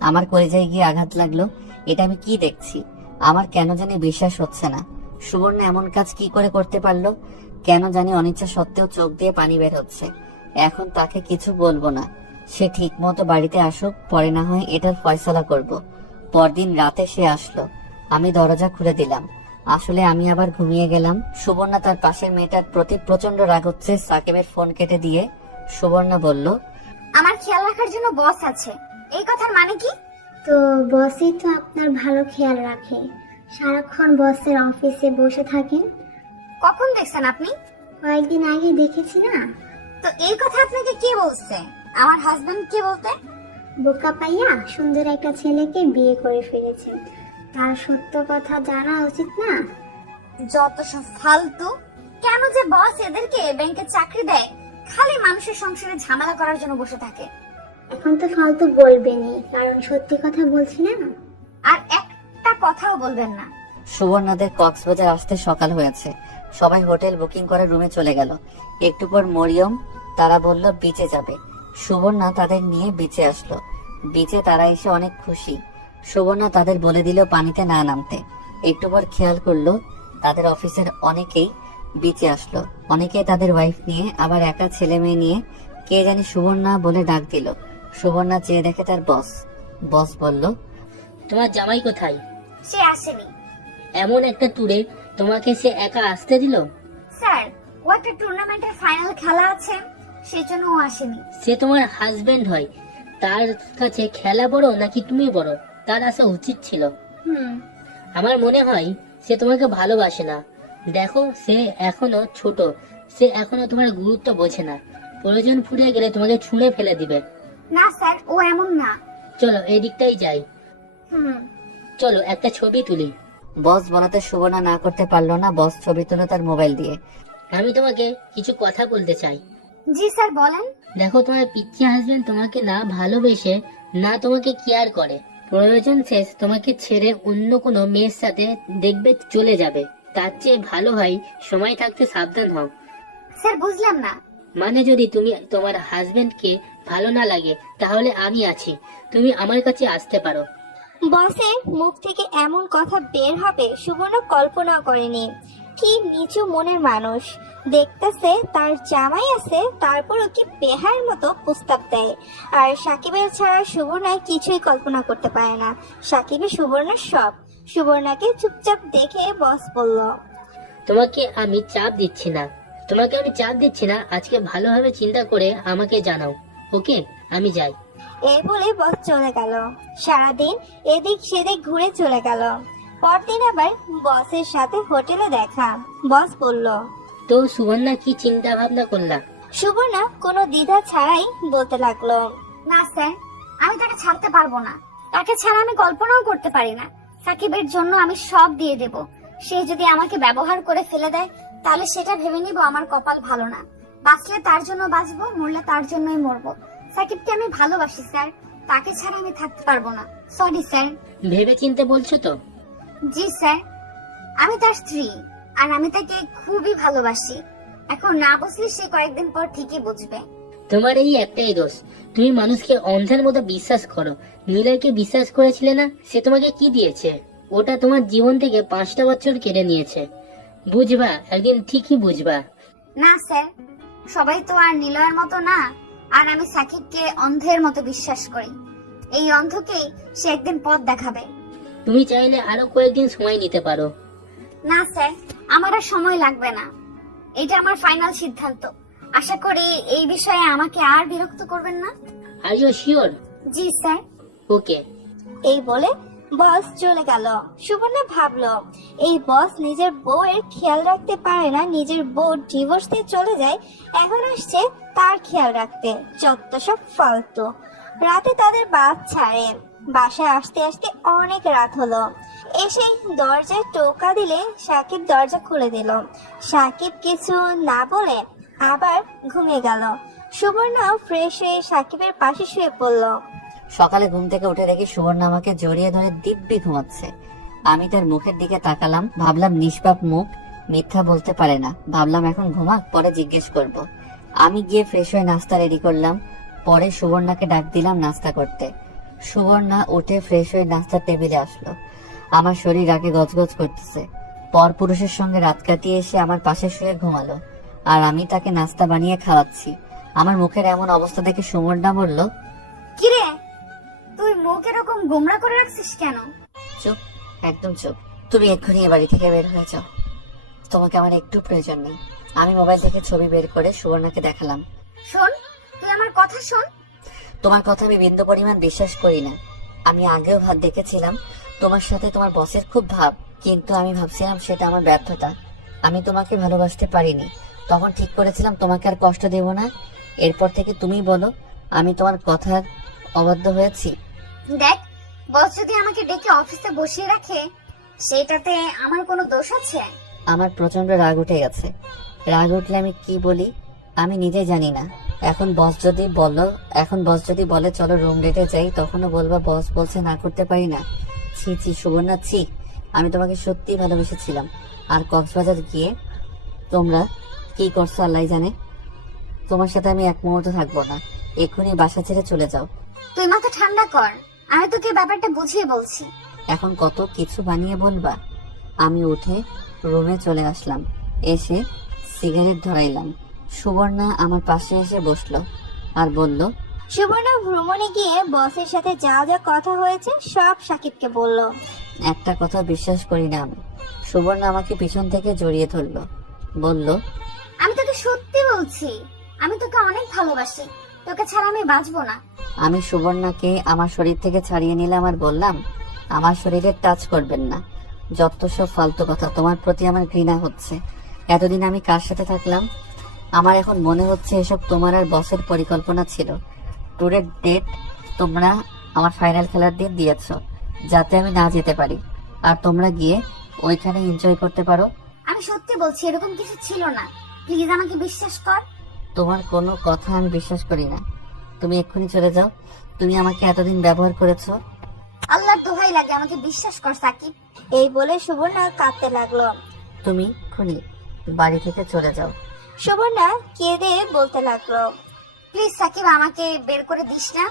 আমার কলিজায় গিয়ে আঘাত লাগলো। এটা আমি কি দেখছি? আমার কেন জানি বিশ্বাস হচ্ছে না। সুবর্ণা এমন কাজ কি করে করতে পারলো? কেন জানি অনিচ্ছা সত্ত্বেও চোখ দিয়ে পানি বের হচ্ছে। এখন তাকে কিছু বলবো না, সে ঠিক মতো বাড়িতে আসুক, পরে না হয় এটার ফয়সালা করব। পরদিন রাতে সে আসলো, আমি দরজা খুলে দিলাম। আসলে আমি আবার ঘুমিয়ে গেলাম। সুবর্ণা তার পাশের মেয়েটার প্রতি প্রচন্ড রাগ হচ্ছে। সাকিবের ফোন কেটে দিয়ে সুবর্ণা বলল, আমার খেয়াল রাখার জন্য বস আছে, এই কথার মানে কি? তো বসই তো আপনার ভালো খেয়াল রাখে, সারাক্ষণ বসের অফিসে বসে থাকেন। কখন দেখছেন আপনি? কয়েকদিন আগে দেখেছি না। তো এই কথা আপনাকে কে বলছে? আমার হাজবেন্ড কে বলতে? বোকা পাইয়া সুন্দর একটা ছেলেকে বিয়ে করে ফেলেছেন, তার সত্য কথা জানা উচিত না? যত সব ফালতু। কেন যে বস এদেরকে ব্যাংকে চাকরি দেয়, খালি মানুষের সংসারে ঝামেলা করার জন্য বসে থাকে। এখন তো ফালতু বলবেনই, কারণ সত্যি কথা বলছি না। আর একটা কথাও বলবেন না। সুবর্ণাদের কক্সবাজার আসতে সকাল হয়েছে। সবাই হোটেল বুকিং করে রুমে চলে গেল। একটু পর মরিয়ম তারা বলল বিচে যাবে। সুবর্ণা তাদের নিয়ে বিচে আসলো। বিচে তারা এসে অনেক খুশি। সুবর্ণা তাদের বলে দিল পানিতে না নামতে। একটু পর খেয়াল করলো তাদের অফিসের অনেকেই বিচে আসলো, অনেকেই তাদের ওয়াইফ নিয়ে, আবার একা ছেলে মেয়ে নিয়ে। কে জানি সুবর্ণা বলে ডাক দিল। সুবর্ণা চেয়ে দেখে তার বস। বস বলল, তোমার জামাই কোথায়? সে আসেনি। এমন একটা ট্যুরে তোমাকে সে একা আসতে দিল? স্যার, ও একটা টুর্নামেন্টের ফাইনাল খেলা আছে, সেজন্য ও আসেনি। সে তোমার হাজবেন্ড হয়, তার কাছে খেলা বড় নাকি তুমি বড়? তার আসা উচিত ছিল। আমার মনে হয় সে তোমাকে ভালোবাসে না। দেখো, সে এখনো ছোট, সে এখনো তোমার গুরুত্ব বোঝে না। প্রয়োজন ফুরিয়ে গেলে তোমাকে ছুঁড়ে ফেলে দিবে। না স্যার, ও এমন না। চলো এদিকটাই যাই। চলো একটা ছবি তুলি। বস বলাতে সুবর্ণা না করতে পারলো না। বস ছবি তুলে তার মোবাইল দিয়ে। আমি তোমাকে কিছু কথা বলতে চাই। জি স্যার, বলেন। দেখো, তোমার পিচ্চি হাজবেন্ড তোমাকে না ভালোবেসে, না তোমাকে কেয়ার করে, প্রয়োজন শেষ তোমাকে ছেড়ে অন্য কোনো মেয়ের সাথে দেখবে চলে যাবে। তার চেয়ে ভালো হয় সময় থাকতে সাবধান হও। স্যার, বুঝলাম না। মানে যদি তুমি তোমার হাজবেন্ডকে ভালো না লাগে, তাহলে আমি আছি, তুমি আমার কাছে আসতে পারো। বসের মুখ থেকে এমন কথা বের হবে সুবর্ণ কল্পনাও করেনি। কি কি নিচু মনের মানুষ, দেখতেছে তার জামাই আছে তারপরও কি বেহার মতো প্রস্তাব দেয়। আর সাকিবের ছাড়া সুবর্ণা কিছুই কল্পনা করতে পারে না। সাকিবের সুবর্ণার সব। সুবর্ণাকে চুপচাপ দেখে বস বলল, তোমাকে আমি চাপ দিচ্ছি না, আজকে ভালোভাবে চিন্তা করে আমাকে জানাও। ওকে, আমি যাই। এই বলে বস চলে গেল। সারাদিন এদিক সেদিক ঘুরে চলে গেল। পরদিন আবার বসের সাথে হোটেলে দেখা। বস বলল, তো সুবর্ণা, কি চিন্তা ভাবনা করলা? সুবর্ণা কোনো দ্বিধা ছাড়াই বলতে লাগলো, না স্যার, আমি তাকে ছাড়তে পারবো না। তাকে ছাড়া আমি কল্পনাও করতে পারি না। সাকিবের জন্য আমি সব দিয়ে দেব। সে যদি আমাকে ব্যবহার করে ফেলে দেয় তাহলে সেটা ভেবে নিব আমার কপাল ভালো না। বাঁচলে তার জন্য বাঁচবো, মরলে তার জন্যই মরবো। সাকিবকে আমি ভালোবাসি স্যার, তাকে ছাড়া আমি থাকতে পারবো না। Sorry sir. ভেবে চিনতে বলছো তো? জি স্যার, আমি তার স্ত্রী আর আমি তাকে খুবই ভালোবাসি। এখন না বুঝলে সে কয়েকদিন পর ঠিকই বুঝবে। তোমার এই একটাই দোষ, তুমি মানুষকে অন্ধের মতো বিশ্বাস করো। নীলয়কে বিশ্বাস করেছিলে না? সে তোমাকে কি দিয়েছে? ওটা তোমার জীবন থেকে 5টা বছর কেড়ে নিয়েছে। বুঝবা, একদিন ঠিকই বুঝবা। না স্যার, সবাই তো আর নিলয়ের মতো না। আর আমি সাকিবকে অন্ধের মতো বিশ্বাস করি। এই অন্ধকেই সে একদিন পথ দেখাবে। তুমি চাইলে আরো কয়েকদিন সময় নিতে পারো। না স্যার, আমার আর সময় লাগবে না। এটা আমার ফাইনাল সিদ্ধান্ত। আশা করি এই বিষয়ে আমাকে আর বিরক্ত করবেন না। Are you sure? জি স্যার। ওকে। এই বলে বস চলে গেল। সুবর্ণা ভাবলো, এই বস নিজের বউয়ের খেয়াল রাখতে পারে না, নিজের বউ ডিভোর্স দিয়ে চলে যায়, এখন আসছে তার খেয়াল রাখতে। যত সব ফালতু। রাতে তাদের বাস ছাড়ে। বাসায় আসতে আসতে অনেক রাত হলো। এসে দরজায় টোকা দিলে সাকিব দরজা খুলে দিল। সাকিব কিছু না বলে আবার ঘুমিয়ে গেল। সুবর্ণা ফ্রেশ হয়ে সাকিবের পাশে শুয়ে পড়ল। সকালে ঘুম থেকে উঠে দেখি সুবর্ণা আমাকে জড়িয়ে ধরে দিব্যি ঘুমাচ্ছে। আমি তার মুখের দিকে তাকালাম, ভাবলাম নিষ্পাপ মুখ, মিথ্যা বলতে পারে না। ভাবলাম এখন ঘুমাক, পরে জিজ্ঞেস করব। আমি গিয়ে ফ্রেশ হয়ে নাস্তা রেডি করলাম। পরে সুবর্ণাকে ডাক দিলাম নাস্তা করতে। সুবর্ণা উঠে ফ্রেশ হয়ে নাস্তার টেবিলে আসলো। আমার শরীর রাগে গজগজ করতেছে। পরপুরুষের সঙ্গে রাত কাটিয়ে এসে আমার পাশে শুয়ে ঘুমালো, আর আমি তাকে নাস্তা বানিয়ে খাওয়াচ্ছি। আমার মুখের এমন অবস্থা দেখে সুবর্ণা বলল, কিরে, তুই মুখ এরকম গোমরা করে রাখছিস কেন? চুপ, একদম চুপ। তুমি এক্ষুনি এ বাড়ি থেকে বের হয়ে যাও। তোমাকে আমার একটু প্রয়োজন নেই। আমি মোবাইল থেকে ছবি বের করে সুবর্ণাকে দেখালাম। শোন, তুই আমার কথা শোন। তোমার কথা আমি বিন্দু পরিমাণ বিশ্বাস করি না। আমি আগেও ভাব দেখেছিলাম তোমার সাথে তোমার বসের খুব ভাব, কিন্তু আমি ভাবছিলাম সেটা আমার ব্যর্থতা। আমি তোমাকে ভালোবাসতে পারিনি। তখন ঠিক করেছিলাম তোমাকে আর কষ্ট দেব না। এরপর থেকে তুমি বলো আমি তোমার কথার অবাধ্য হয়েছি। দেখ, বস যদি আমাকে ডেকে অফিসে বসিয়ে রাখে সেটাতে আমার কোনো দোষ আছে? আমার প্রচন্ড রাগ উঠে গেছে। রাগ উঠলে আমি কি বলি আমি নিজে জানি না। এখন বস যদি বলে চলো রুম ডেটে যাই, তখনও বলবা বস বলছে না করতে পারি না। ছি ছি সুবর্ণা, ছি। আমি তোমাকে সত্যি ভালোবেসেছিলাম। আর কক্সবাজার গিয়ে তোমরা কি করছো আল্লাহ জানে। তোমার সাথে আমি এক মুহূর্ত থাকবো না। এক্ষুনি বাসা ছেড়ে চলে যাও। তুই মাথা ঠান্ডা কর, আমি তোকে ব্যাপারটা বুঝিয়ে বলছি। এখন কত কিছু বানিয়ে বলবা। আমি উঠে রুমে চলে আসলাম। এসে সিগারেট ধরাইলাম। সুবর্ণা আমার পাশে এসে বসলো আর বলল, সুবর্ণা ভ্রমণে গিয়ে বসের সাথে যা যা কথা হয়েছে সব সাকিবকে বলল। একটা কথা বিশ্বাস করি না আমি। সুবর্ণা আমাকে পিছন থেকে জড়িয়ে ধরলো, বলল, আমি তোকে সত্যি বলছি, আমি তোকে অনেক ভালোবাসি। তোকে ছাড়া আমি বাঁচবো না। আমি সুবর্ণাকে আমার শরীর থেকে ছাড়িয়ে নিলাম আর বললাম, আমার শরীরে টাচ করবেন না। যত সব ফালতু কথা। তোমার প্রতি আমার ঘৃণা হচ্ছে। এতদিন আমি কার সাথে থাকলাম। আমার এখন মনে হচ্ছে এসব তোমার আর বসের পরিকল্পনা ছিল। ট্যুরের ডেট তোমরা আমার ফাইনাল খেলার দিন দিয়েছ, যাতে আমি না যেতে পারি আর তোমরা গিয়ে ওইখানে এনজয় করতে পারো। আমি সত্যি বলছি, এরকম কিছু ছিল না। প্লিজ আমাকে বিশ্বাস কর। তোমার কোনো কথা আমি বিশ্বাস করি না। তুমি এক্ষুনি চলে যাও। তুমি আমাকে এতদিন ব্যবহার করেছো। আল্লাহর দোহাই লাগে, আমাকে বিশ্বাস কর সাকিব। এই বলে সুবর্ণা কাঁদতে লাগলো। তুমি এক্ষুনি বাড়ি থেকে চলে যাও। সুবর্ণা কেঁদে বলতে লাগলো, প্লিজ সাকিব, আমাকে বের করে দিস না।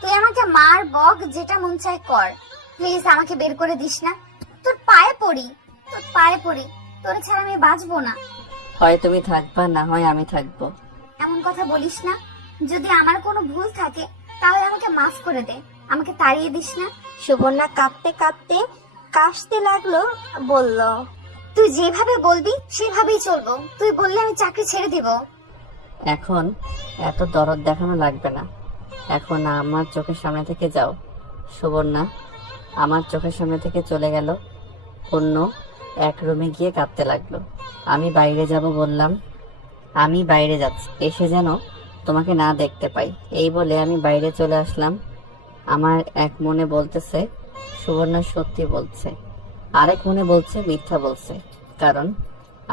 তুই আমাকে মার, বক, যেটা মন চায় কর। প্লিজ আমাকে বের করে দিস না। তোর পায়ে পড়ি। তোরে ছাড়া আমি বাঁচবো না। হয় তুমি থাকবা, না হয় আমি থাকবো। এমন কথা বলিস না। যদি আমার কোনো ভুল থাকে তাহলে আমাকে মাফ করে দে, আমাকে তাড়িয়ে দিস না। সুবর্ণা কাঁদতে কাঁদতে কাশতে লাগলো, বলল, তুই যেভাবে বলবি সেভাবেই চলবো। তুই বললে আমি চাকরি ছেড়ে দিব। এখন এত দরদ দেখানো লাগবে না, এখন আমার চোখের সামনে থেকে যাও। সুবর্ণা আমার চোখের সামনে থেকে চলে গেল। অন্য এক রুমে গিয়ে কাঁদতে লাগলো। আমি বাইরে যাব বললাম, আমি বাইরে যাচ্ছি, এসে যেন তোমাকে না দেখতে পাই। এই বলে আমি বাইরে চলে আসলাম। আমার এক মনে বলতেছে সুবর্ণা সত্যি বলছে, আরেক মনে বলছে মিথ্যা বলছে, কারণ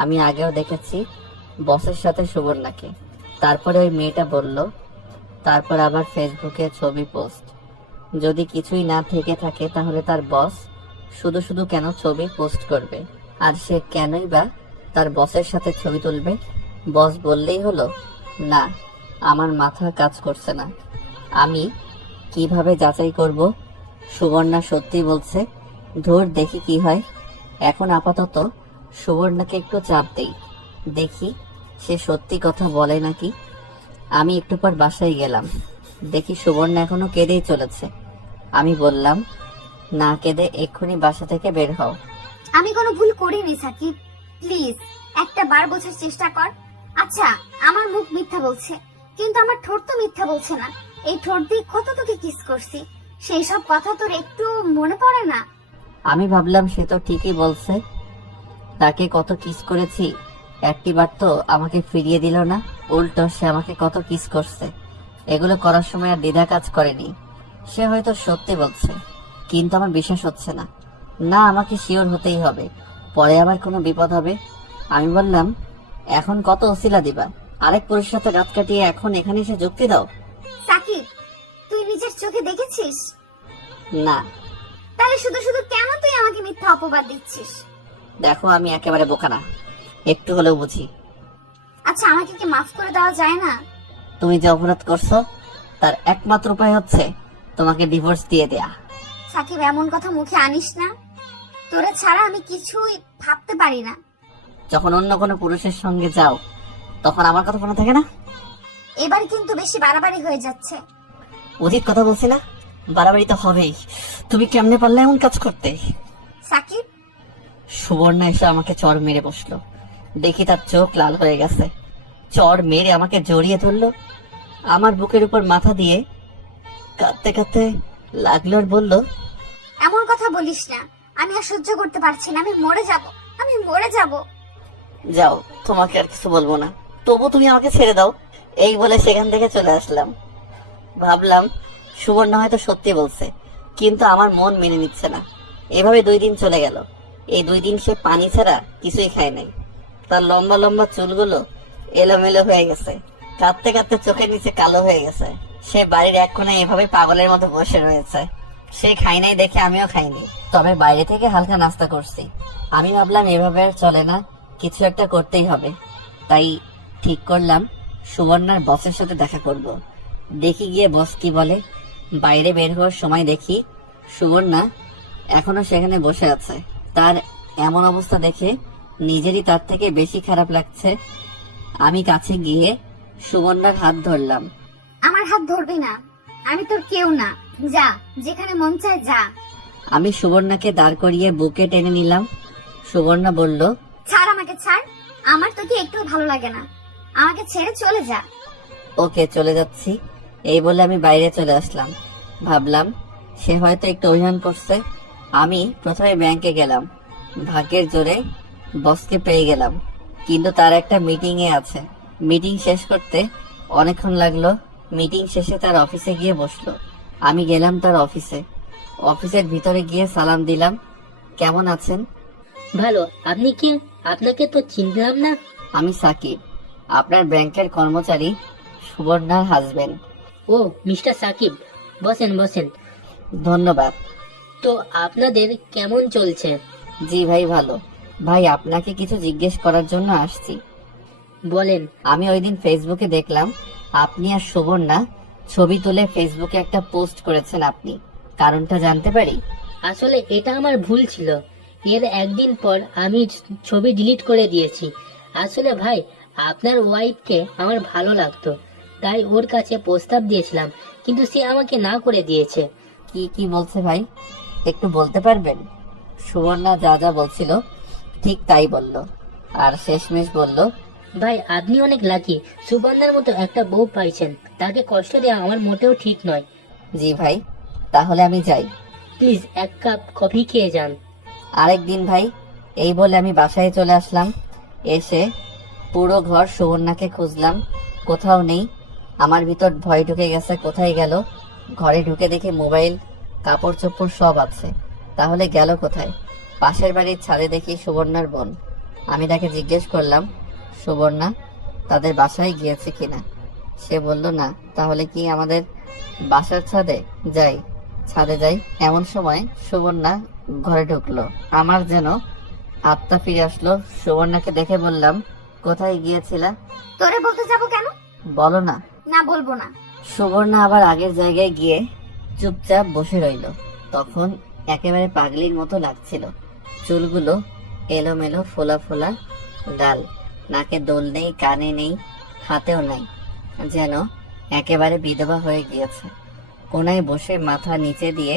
আমি আগেও দেখেছি বসের সাথে সুবর্ণাকে। তারপরে ওই মেয়েটা বলল, তারপর আবার ফেসবুকে ছবি পোস্ট। যদি কিছুই না থেকে থাকে তাহলে তার বস শুধু শুধু কেন ছবি পোস্ট করবে? আর সে কেনই বা তার বসের সাথে ছবি তুলবে? বস বললেই হলো? না, আমার মাথা কাজ করছে না। আমি কিভাবে যাচাই করব সুবর্ণা সত্যি বলছে? ধর দেখি কি হয়। এখন আপাতত সুবর্ণাকে একটু চাপ দেই, দেখি সে সত্যি কথা বলে নাকি। আমি একটু পর বাসায় গেলাম, দেখি সুবর্ণা এখনো কেঁদেই চলেছে। আমি বললাম, না কেঁদে এক্ষুনি বাসা থেকে বের হও। আমি কোনো ভুল করিনি সাকিব, প্লিজ একটা বার বোঝার চেষ্টা কর। আচ্ছা, আমার মুখ মিথ্যা বলছে, কিন্তু আমার ঠোঁট তো মিথ্যা বলছে না। এই ঠোঁট দিয়ে কত তোকে কিস করছি, সেই সব কথা তোর একটু মনে পড়ে না? আমি ভাবলাম সে তো ঠিকই বলছে, তাকে কত কিস করেছি, একটিবার তো আমাকে ফিরিয়ে দিল না, উল্টো সে আমাকে কত কিস করছে। এগুলো করার সময় আর দ্বিধা কাজ করেনি। সে হয়তো সত্যি বলছে, কিন্তু আমার বিশ্বাস হচ্ছে না। না, আমাকে শিওর হতেই হবে, পরে আবার কোনো বিপদ হবে। আমি বললাম, এখন কত অছিলা দিবা? আরেক পুরুষের সাথে রাত কাটিয়ে এখন এখানে এসে যুক্তি দাও? সাকিব, তুই নিজের চোখে দেখেছিস? না। তাহলে শুধু শুধু কেন তুই আমাকে মিথ্যা অপবাদ দিচ্ছিস? দেখো, আমি একেবারে বোকা না, একটু হলেও বুঝি। আচ্ছা, আমাকে কি মাফ করে দেওয়া যায় না? তুমি যে অপরাধ করছো তার একমাত্র উপায় হচ্ছে তোমাকে ডিভোর্স দিয়ে দেয়া। সাকিব, এমন কথা মুখে আনিস না। তোরে ছাড়া আমি কিছুই ভাবতে পারি না। যখন অন্য কোনো পুরুষের সঙ্গে যাও তখন আমার কথা মনে থাকে না? এবার কিন্তু বেশি বাড়াবাড়ি হয়ে যাচ্ছে। অধিক কথা বলছি না? বাড়াবাড়ি তো হবেই। তুমি কেমনে পারলে এমন কাজ করতে? সাকিব, সুবর্ণা এসে আমাকে চড় মেরে বসলো। দেখি তার চোখ লাল হয়ে গেছে। চড় মেরে আমাকে জড়িয়ে ধরলো, আমার বুকের উপর মাথা দিয়ে কাঁদতে কাঁদতে লাগলো আর বলল, এমন কথা বলিস না। আমি আর সহ্য করতে পারছি না। আমি মরে যাব, আমি মরে যাব। যাও, তোমাকে আর কিছু বলবো না, তবু তুমি আমাকে ছেড়ে দাও। এই বলে সেখান থেকে চলে আসলাম। ভাবলাম সুবর্ণা হয়তো সত্যি বলছে, কিন্তু আমার মন মেনে নিচ্ছে না। এভাবে 2 দিন চলে গেল। এই 2 দিন সে পানি ছাড়া কিছুই খায় নাই। তার লম্বা লম্বা চুলগুলো এলোমেলো হয়ে গেছে, কাঁদতে কাঁদতে চোখের নিচে কালো হয়ে গেছে। সে বাড়ির এক কোণে এভাবে পাগলের মতো বসে রয়েছে। সে খাই নাই দেখে আমিও খাইনি, তবে বাইরে থেকে হালকা নাস্তা করছি। আমি ভাবলাম এভাবে আর চলে না, কিছু একটা করতেই হবে। তাই ঠিক করলাম সুবর্ণার বসের সাথে দেখা করব। দেখি গিয়ে বস কি বলে। বাইরে বের হওয়ার সময় দেখি সুবর্ণা এখনো সেখানে বসে আছে। তার এমন অবস্থা দেখে নিজেরই তার থেকে বেশি খারাপ লাগছে। আমি কাছে গিয়ে সুবর্ণার হাত ধরলাম। আমার হাত ধরবি না, আমি তোর কেউ না। যা, যেখানে মন চায় যা। আমি সুবর্ণাকে দাঁড় করিয়ে বুকে টেনে নিলাম। সুবর্ণা বলল, ছাড় আমাকে, ছাড়। আমার তোকে একটু ভালো লাগে না, আমাকে ছেড়ে চলে যা। ওকে, চলে যাচ্ছি। এই বলে আমি বাইরে চলে আসলাম। ভাবলাম সে হয়তো একটু অভিমান করছে। আমি প্রথমে ব্যাংকে গেলাম, ভাগ্যের জোরে বসকে পেয়ে গেলাম, কিন্তু তার একটা মিটিং এ আছে। মিটিং শেষ করতে অনেকক্ষণ লাগলো। মিটিং শেষে তার অফিসে গিয়ে বসলো। আমি গেলাম তার অফিসে। অফিসের ভিতরে গিয়ে সালাম দিলাম। কেমন আছেন? ভালো। আপনি কি? আপনাকে তো চিনলাম না। আমি সাকিব, আপনার ব্যাংকের কর্মচারী, সুবর্ণার হাজবেন্ড। ও, মিস্টার সাকিব, বসেন বসেন। ধন্যবাদ। তো আপনাদের কেমন চলছে? জি ভাই, ভালো। ভাই, আপনাকে কিছু জিজ্ঞেস করার জন্য আসছি। বলেন। আমি ওই দিন ফেসবুকে দেখলাম আপনি আর সুবর্ণা ছবি তুলে ফেসবুকে একটা পোস্ট করেছেন। আপনি কারণটা জানতে পারি? আসলে এটা আমার ভুল ছিল। এর একদিন পর আমি ছবি ডিলিট করে দিয়েছি। আসলে ভাই, আপনার ওয়াইফকে আমার ভালো লাগতো, তাই ওর কাছে প্রস্তাব দিয়েছিলাম, কিন্তু সে আমাকে না করে দিয়েছে। কি কি বলছে ভাই, একটু বলতে পারবেন? সুবর্ণা যা যা বলছিল ঠিক তাই বলল, আর শেষমেশ বলল, ভাই, আপনি অনেক লাকি, সুবর্ণার মতো একটা বউ পাইছেন। তাকে কষ্ট দেওয়া আমার মোটেও ঠিক নয়। জি ভাই, তাহলে আমি যাই। প্লিজ এক কাপ কফি খেয়ে যান। আরেকদিন ভাই। এই বলে আমি বাসায় চলে আসলাম। এসে পুরো ঘর সুবর্ণাকে খুঁজলাম, কোথাও নেই। আমার ভিতর ভয় ঢুকে গেছে, কোথায় গেল। ঘরে ঢুকে দেখি মোবাইল, কাপড় চোপড় সব আছে, তাহলে গেল কোথায়? পাশের বাড়ির ছাদে দেখি সুবর্ণার বোন। আমি তাকে জিজ্ঞেস করলাম, সুবর্ণা তাদের বাসায় গিয়েছে কিনা? সে বলল না। তাহলে কি আমাদের বাসার ছাদে যাই? ছাদে যাই। এমন সময় সুবর্ণা ঘরে ঢুকলো। আমার যেন আত্মা ফিরে আসলো। সুবর্ণাকে দেখে বললাম, কোথায় গিয়েছিলা? তোরে বলতে যাব কেন? বলো না। না, বলবো না। সুবর্ণা আবার আগের জায়গায় গিয়ে চুপচাপ বসে রইল। তখন একেবারে পাগলির মতো লাগছিল। চুলগুলো এলোমেলো, ফোলা ফোলা, গাল, নাকে দোল নেই, কানে নেই, হাতেও নাই, যেন একেবারে বিধবা হয়ে গিয়েছে। কোনায় বসে মাথা নিচে দিয়ে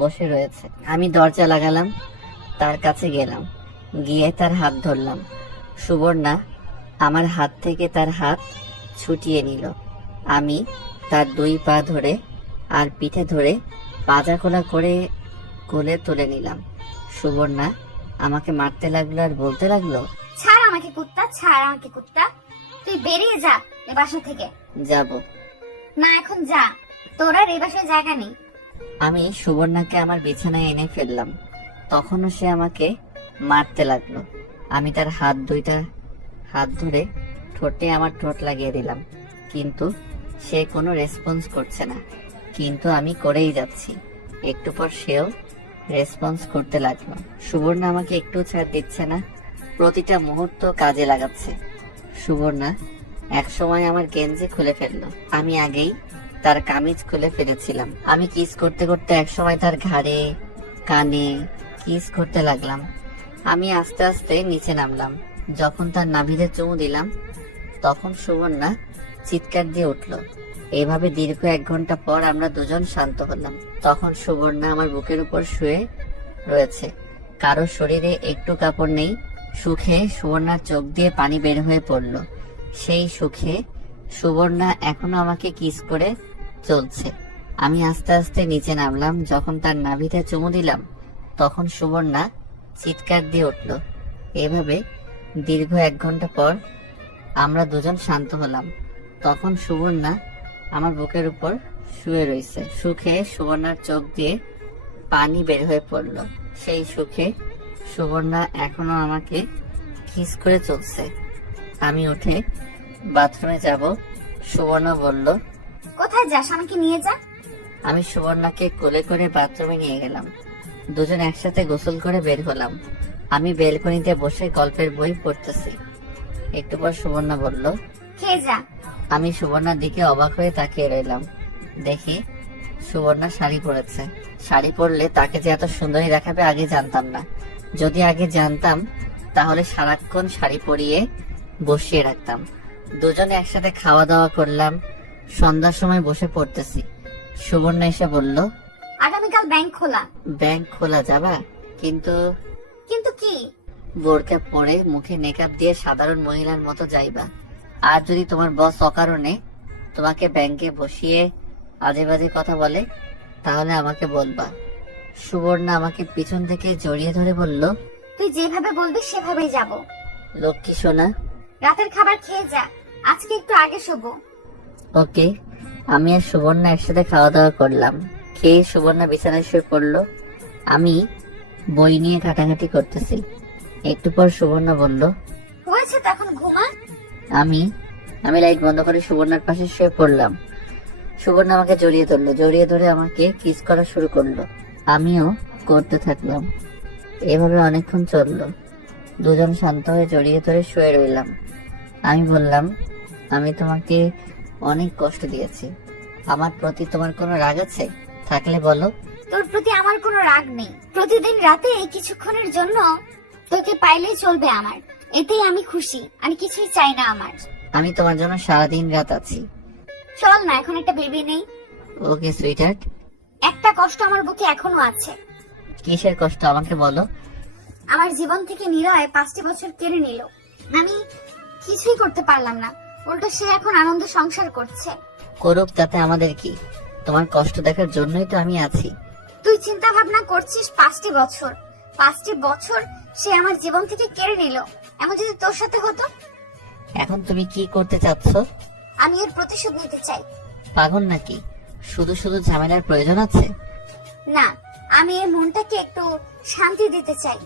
বসে রয়েছে। আমি দরজা লাগালাম, তার কাছে গেলাম, গিয়ে তার হাত ধরলাম। সুবর্ণা আমার হাত থেকে তার হাত ছুটিয়ে নিল। আমি তার দুই পা ধরে আর পিঠে ধরে পাজা কোলা করে কোলে তুলে নিলাম। সুবর্ণা আমাকে মারতে লাগলো আর বলতে লাগলো, ছাড় আমাকে কুত্তা, ছাড় আমাকে কুত্তা। তুই বেরিয়ে যা এ বাসা থেকে। যাব না, এখন যা, তোর আর এই বাসায় জায়গা নেই। আমি সুবর্ণাকে আমার বিছানায় এনে ফেললাম। তখনও সে আমাকে মারতে লাগলো। আমি তার দুইটা হাত ধরে ঠোঁটে আমার ঠোঁট লাগিয়ে দিলাম, কিন্তু সে কোনো রেসপন্স করছে না। কিন্তু আমি করেই যাচ্ছি। একটু পর সেও রেসপন্স করতে লাগলো। সুবর্ণা আমাকে একটু ছাড় দিচ্ছে না, প্রতিটা মুহূর্ত কাজে লাগাচ্ছে। সুবর্ণা একসময় আমার গেঞ্জি খুলে ফেললো। আমি আগেই তার কামিজ খুলে ফেলেছিলাম। আমি কিস করতে করতে একসময় তার ঘাড়ে, কানে কিস করতে লাগলাম। আমি আস্তে আস্তে নিচে নামলাম। যখন তার নাভিতে চুমু দিলাম, তখন সুবর্ণা চিৎকার দিয়ে উঠল। এভাবে দীর্ঘ 1 ঘন্টা পর আমরা দুজন শান্ত হলাম। তখন সুবর্ণা আমার বুকের উপর শুয়ে রয়েছে, কারো শরীরে একটু কাপড় নেই। সুখে সুবর্ণার চোখ দিয়ে পানি বের হয়ে পড়ল। সেই সুখে সুবর্ণা এখনো আমাকে কিস করে চলছে। আমি আস্তে আস্তে নিচে নামলাম। যখন তার নাভিতে চুমু দিলাম, তখন সুবর্ণা চিৎকার দিয়ে উঠল। এভাবে দীর্ঘ 1 ঘন্টা পর আমরা দুজন শান্ত হলাম। তখন সুবর্ণা আমার বুকের উপর শুয়ে রয়েছে। সুখে সুবর্ণার চোখ দিয়ে পানি বের হয়ে পড়ল। সেই সুখে সুবর্ণা এখনো আমাকে কিস করে চলছে। আমি উঠে বাথরুমে যাব। সুবর্ণা বলল, কোথায় যাস? আমাকে নিয়ে যা। আমি সুবর্ণাকে কোলে করে বাথরুমে নিয়ে গেলাম। দুজন একসাথে গোসল করে বের হলাম। আমি বেলকনিতে বসে গল্পের বই পড়তেছি। একটু পর সুবর্ণা বলল, খেয়ে যা। আমি সুবর্ণার দিকে অবাক হয়ে তাকিয়ে রইলাম। দেখি সুবর্ণা শাড়ি পরেছে। শাড়ি পরলে তাকে যে এত সুন্দরী দেখাবে আগে জানতাম না। যদি আগে জানতাম তাহলে সারাক্ষণ শাড়ি পরিয়ে বসিয়ে রাখতাম। দুজনে একসাথে খাওয়া দাওয়া করলাম। সন্ধ্যার সময় বসে পড়তেছি। সুবর্ণা এসে বলল, আগামীকাল ব্যাংক খোলা। ব্যাংক খোলা যাবা? কিন্তু কিন্তু কি? বোরকা পরে মুখে মেকআপ দিয়ে সাধারণ মহিলার মতো যাইবা। আর যদি তোমার বস অকারণে তোমাকে ব্যাংকে বসিয়ে আজে বাজে কথা বলে, তাহলে আমাকে বলবা। সুবর্ণা আমাকে পিছন থেকে জড়িয়ে ধরে বলল, তুই যেভাবে বলবি সেভাবেই যাব। লক্ষ্মী সোনা। রাতের খাবার খেয়ে যা, আজকে একটু আগে শোবো। ওকে। আমি আর সুবর্ণা একসাথে খাওয়া দাওয়া করলাম। খেয়ে সুবর্ণা বিছানায় শুয়ে পড়লো। আমি বই নিয়ে ঘাটাঘাটি করতেছি। একটু পর সুবর্ণা বলল, হয়েছে, তখন ঘুমা। আমি লাইট বন্ধ করে সুবর্ণার পাশে শুয়ে পড়লাম। সুবর্ণা আমাকে জড়িয়ে ধরলো। জড়িয়ে ধরে আমাকে কিস করা শুরু করলো। আমিও করতে থাকলাম। এভাবে অনেকক্ষণ চললো। দুজন শান্ত হয়ে জড়িয়ে ধরে শুয়ে রইলাম। আমি বললাম, আমি তোমাকে অনেক কষ্ট দিয়েছি। আমার প্রতি তোমার কোনো রাগ আছে? থাকলে বলো। তোর প্রতি আমার কোনো রাগ নেই। প্রতিদিন রাতে কিছুক্ষণের জন্য তোকে পাইলেই চলবে আমার, এতেই আমি খুশি, আর কিছুই চাই না আমার। আমি তোমার জন্য সারাদিন রাত আছি। চল না, এখন একটা বেবি নেই। ওকে সুইটহার্ট। একটা কষ্ট আমার বুকে এখনো আছে। কিসের কষ্ট আমাকে বলো। আমার জীবন থেকে নিলয় 5টি বছর কেড়ে নিল। আমি কিছুই করতে পারলাম না, উল্টো সে এখন আনন্দ সংসার করছে। করুক, তাতে আমাদের কি? তোমার কষ্ট দেখার জন্যই তো আমি আছি। তুই চিন্তা ভাবনা করছিস 5টি বছর, 5টি বছর সে আমার জীবন থেকে কেড়ে নিল। এমন যদি তোর সাথে হতো? এখন তুমি কি করতে চাচ্ছ? আমি এর প্রতিশোধ নিতে চাই। পাগল নাকি? শুধু শুধু ঝামেলার প্রয়োজন আছে? না, আমি এই মনটাকে একটু শান্তি দিতে চাই।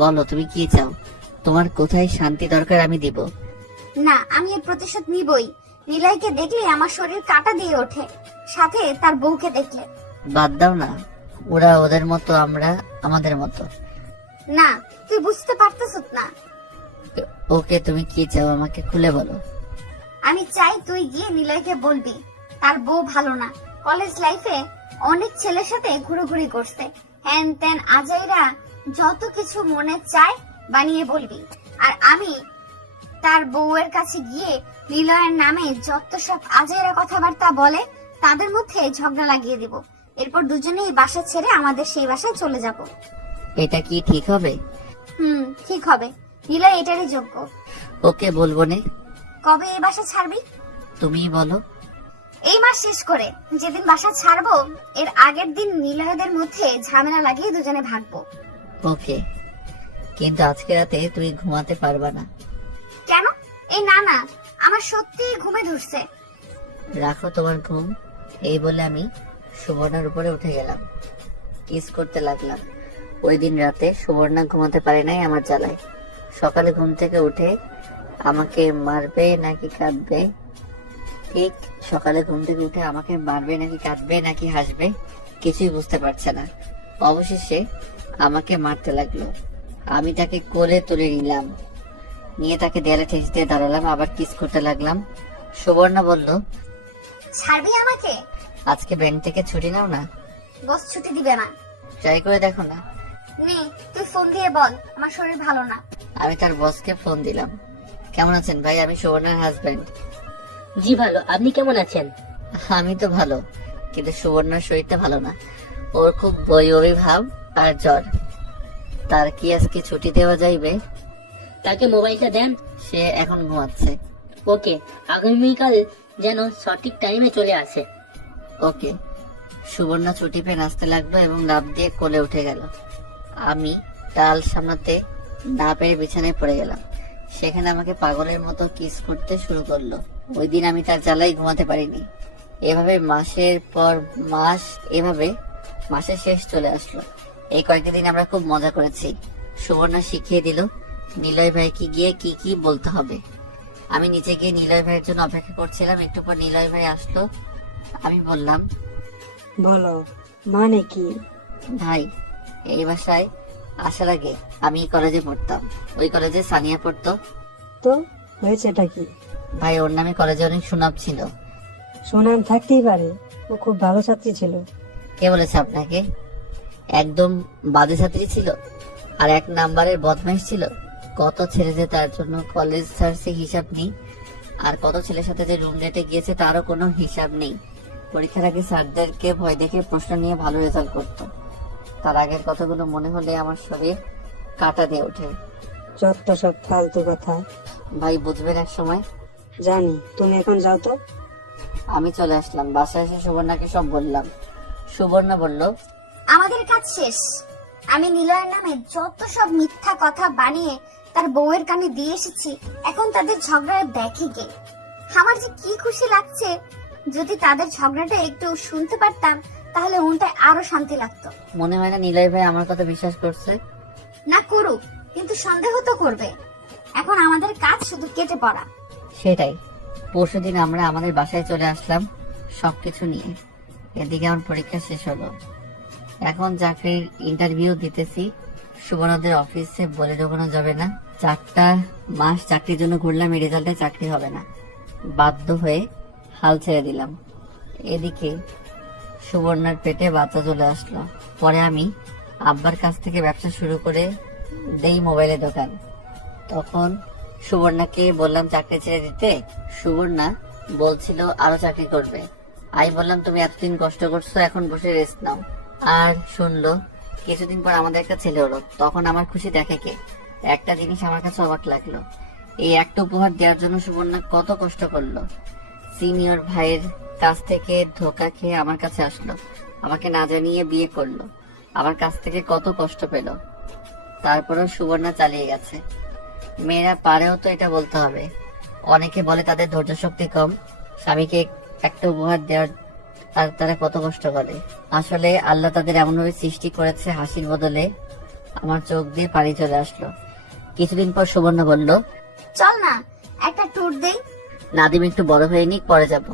বলো তুমি কি চাও? তোমার কোথায় শান্তি দরকার আমি দিব। না, আমি এর প্রতিশোধ নিবই। নিলয়কে দেখলে আমার শরীর কাঁটা দিয়ে ওঠে, সাথে তার বউকে দেখলে। বাদ দাও না, ওরা ওদের মতো, আমরা আমাদের মতো। না, তুই বুঝতে পারতেছ না। ওকে তুমি কি চাও আমাকে খুলে বলো। আমি চাই তুই গিয়ে নিলয়কে বলবি তার বউ ভালো না, কলেজ লাইফে অনেক ছেলের সাথে ঘুরোঘুরি করছে, হ্যান ত্যান আজাইরা যত কিছু মনে চায় বানিয়ে বলবি। আর আমি তার বউয়ের কাছে গিয়ে নিলয়ের নামে যত সব আজাইরা কথাবার্তা বলে তাদের মধ্যে ঝগড়া লাগিয়ে দিব। এরপর দুজনেই বাসা ছেড়ে আমাদের সেই বাসায় চলে যাব। এটা কি ঠিক হবে? ঠিক হবে। নিলয় এটারই যোগ্য। ওকে বলবো নে। কবে এই বাসা ছাড়বি? তুমিই বলো। এই মাস শেষ করে যেদিন বাসা ছাড়বো এর আগের দিন নিলয়দের মধ্যে ঝামেলা লাগিয়ে দুজনে ভাগবো। ওকে, কিন্তু আজকে রাতে তুমি ঘুমাতে পারবা না। কেন? এই না না, আমার সত্যি ঘুমে ধরছে। রাখো তোমার ঘুম। এই বলে আমি সুবর্ণার উপরে উঠে গেলাম, কিস করতে লাগলাম। ওই দিন রাতে সুবর্ণা ঘুমাতে পারে নাই আমার জ্বালায়। সকালে ঘুম থেকে উঠে আমাকে মারবে নাকি কাঁদবে, ঠিক সকালে ঘুম থেকে উঠে আমাকে মারবে নাকি কাঁদবে নাকি হাসবে কিছুই বুঝতে পারছে না। অবশেষে আমাকে মারতে লাগলো। আমি তাকে কোলে তুলে নিলাম, নিয়ে তাকে দেয়ালে ঠেস দিয়ে দাঁড়ালাম, আবার কিস করতে লাগলাম। সুবর্ণা বলল, ছাড়বি আমাকে? আজকে ব্যাংক থেকে ছুটি নাও না। বস ছুটি দিবে না। ট্রাই করে দেখো না। নে, তুই ফোন দিয়ে বল আমার শরীর ভালো না। আমি তার বসকে ফোন দিলাম। কেমন আছেন ভাই? আমি সুবর্ণার হাজবেন্ড। জি ভালো, আপনি কেমন আছেন? আমি তো ভালো, কিন্তু সুবর্ণার শরীরটা ভালো না। ওর খুব বই ভাব আর জ্বর। তার কি আজকে ছুটি দেওয়া যাইবে? তাকে মোবাইলটা দেন। সে এখন ঘুমাচ্ছে। ওকে, আগামীকাল যেন সঠিক টাইমে চলে আসে। ওকে। সুবর্ণা ছুটি পেয়ে নাচতে লাগলো এবং লাফ দিয়ে কোলে উঠে গেল। আমি টাল সামলাতে না পেরে বিছানায় পড়ে গেলাম। সেখানে আমাকে পাগলের মতো কিস করতে শুরু করলো। ওই দিন আমি তার জ্বালায় ঘুমাতে পারিনি। এভাবে মাসের পর মাস, এভাবে মাসের শেষ চলে আসলো। এই কয়েকটা দিন আমরা খুব মজা করেছি। সুবর্ণা শিখিয়ে দিল নিলয় ভাইকে গিয়ে কি কি বলতে হবে। আমি নিচে গিয়ে নিলয় ভাইয়ের জন্য অপেক্ষা করছিলাম। একটু পর নিলয় ভাই আসলো। আমি বললাম, বলো মানে কি? ভাই, এই বাসায় আসার আগে আমি কলেজে পড়তাম। ওই কলেজে সানিয়া পড়তো। তো হয়েছেটা কি? ভাই, ওর নামে কলেজে অনেক সুনাম ছিল। সুনাম থাকতেই পারে, ও খুব ভালো ছাত্রী ছিল। কে বলেছে আপনাকে? একদম বাজে ছাত্রী ছিল, আর 1 নাম্বারের বদমাইশ ছিল। কত ছেলে যে তার জন্য কলেজ ছাড়ছে হিসাব নেই, আর কত ছেলের সাথে যে রুম ডেটে গিয়েছে তারও কোনো হিসাব নেই। পরীক্ষার আগে স্যারদেরকে ভয় দেখে প্রশ্ন নিয়ে ভালো রেজাল্ট করতো। তার আগের কথাগুলো মনে হলে আমার শরীর কাঁটা দিয়ে ওঠে। যত সব ফালতু কথা। ভাই, বুঝবেন এক সময়। জানি, তুমি এখন যাও তো। আমি চলে আসলাম। বাসায় এসে সুবর্ণাকে সব বললাম। সুবর্ণা বলল, আমাদের কাজ শেষ। আমি নিলয়ের নামে যত সব মিথ্যা কথা বানিয়ে তার বউয়ের কানে দিয়ে এসেছি, এখন তাদের ঝগড়া দেখে কে। আমার যে কি খুশি লাগছে। যদি তাদের ঝগড়াটা একটু শুনতে পারতাম তাহলে মনটা আরো শান্তি লাগতো। মনে হয় না নিলয় ভাই আমার কথা বিশ্বাস করছে? না করুক, কিন্তু সন্দেহ তো করবে। এখন আমাদের কাজ শুধু কেটে পড়া। সেটাই। পরশুদিন আমরা আমাদের বাসায় চলে আসলাম সবকিছু নিয়ে। এদিকে আমার পরীক্ষা শেষ হলো। এখন চাকরির ইন্টারভিউ দিতেছি। সুবর্ণদের অফিসে বলে ঢোকানো যাবে না। 4টা মাস চাকরির জন্য ঘুরলাম, এই রেজাল্টে চাকরি হবে না। বাধ্য হয়ে হাল ছেড়ে দিলাম। এদিকে সুবর্ণার পেটে বাচ্চা চলে আসলো। পরে আমি আব্বার কাছ থেকে ব্যবসা শুরু করে দেই মোবাইলের দোকান। তখন সুবর্ণাকে বললাম চাকরি ছেড়ে দিতে। সুবর্ণা বলছিল আরো চাকরি করবে। আমি বললাম তুমি এতদিন কষ্ট করছো, এখন বসে রেস্ট নাও। আর শুনলো। কিছুদিন পর আমাদের একটা ছেলে হলো। তখন আমার খুশি দেখে কে। একটা জিনিস আমার কাছে অবাক লাগলো, এই একটা উপহার দেওয়ার জন্য সুবর্ণা কত কষ্ট করলো। সিনিয়র ভাইয়ের কাছ থেকে ধোকা খেয়ে আমার কাছে আসলো, আমাকে না জানিয়ে বিয়ে করলো, আমার কাছ থেকে কত কষ্ট পেল। তারপরেও সুবর্ণা চালিয়ে গেছে। মেয়েরা পারেও তো এটা বলতে হবে। অনেকে বলে তাদের ধৈর্য শক্তি কম, স্বামীকে একটা উপহার দেওয়ার আর তারা কত কষ্ট করে। আসলে আল্লাহ তাদের এমনভাবে সৃষ্টি করেছে, হাসির বদলে আমার চোখ দিয়ে পানি চলে আসলো। কিছুদিন পর সুবর্ণা বলল, চল না একটা ট্যুর দেই। নাদিম একটু বড় হয়ে নিক, পরে যাব।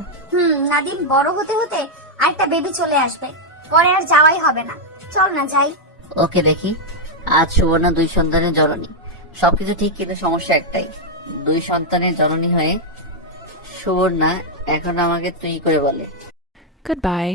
নাদিম বড় হতে হতে আরেকটা বেবি চলে আসবে, পরে আর যাওয়াই হবে না। চল না যাই। ওকে দেখি। আজ সুবর্ণা 2 সন্তানের জননী। সবকিছু ঠিক, কিন্তু সমস্যা একটাই, 2 সন্তানের জননী হয়ে সুবর্ণা এখন আমাকে তুই করে বলে। Goodbye.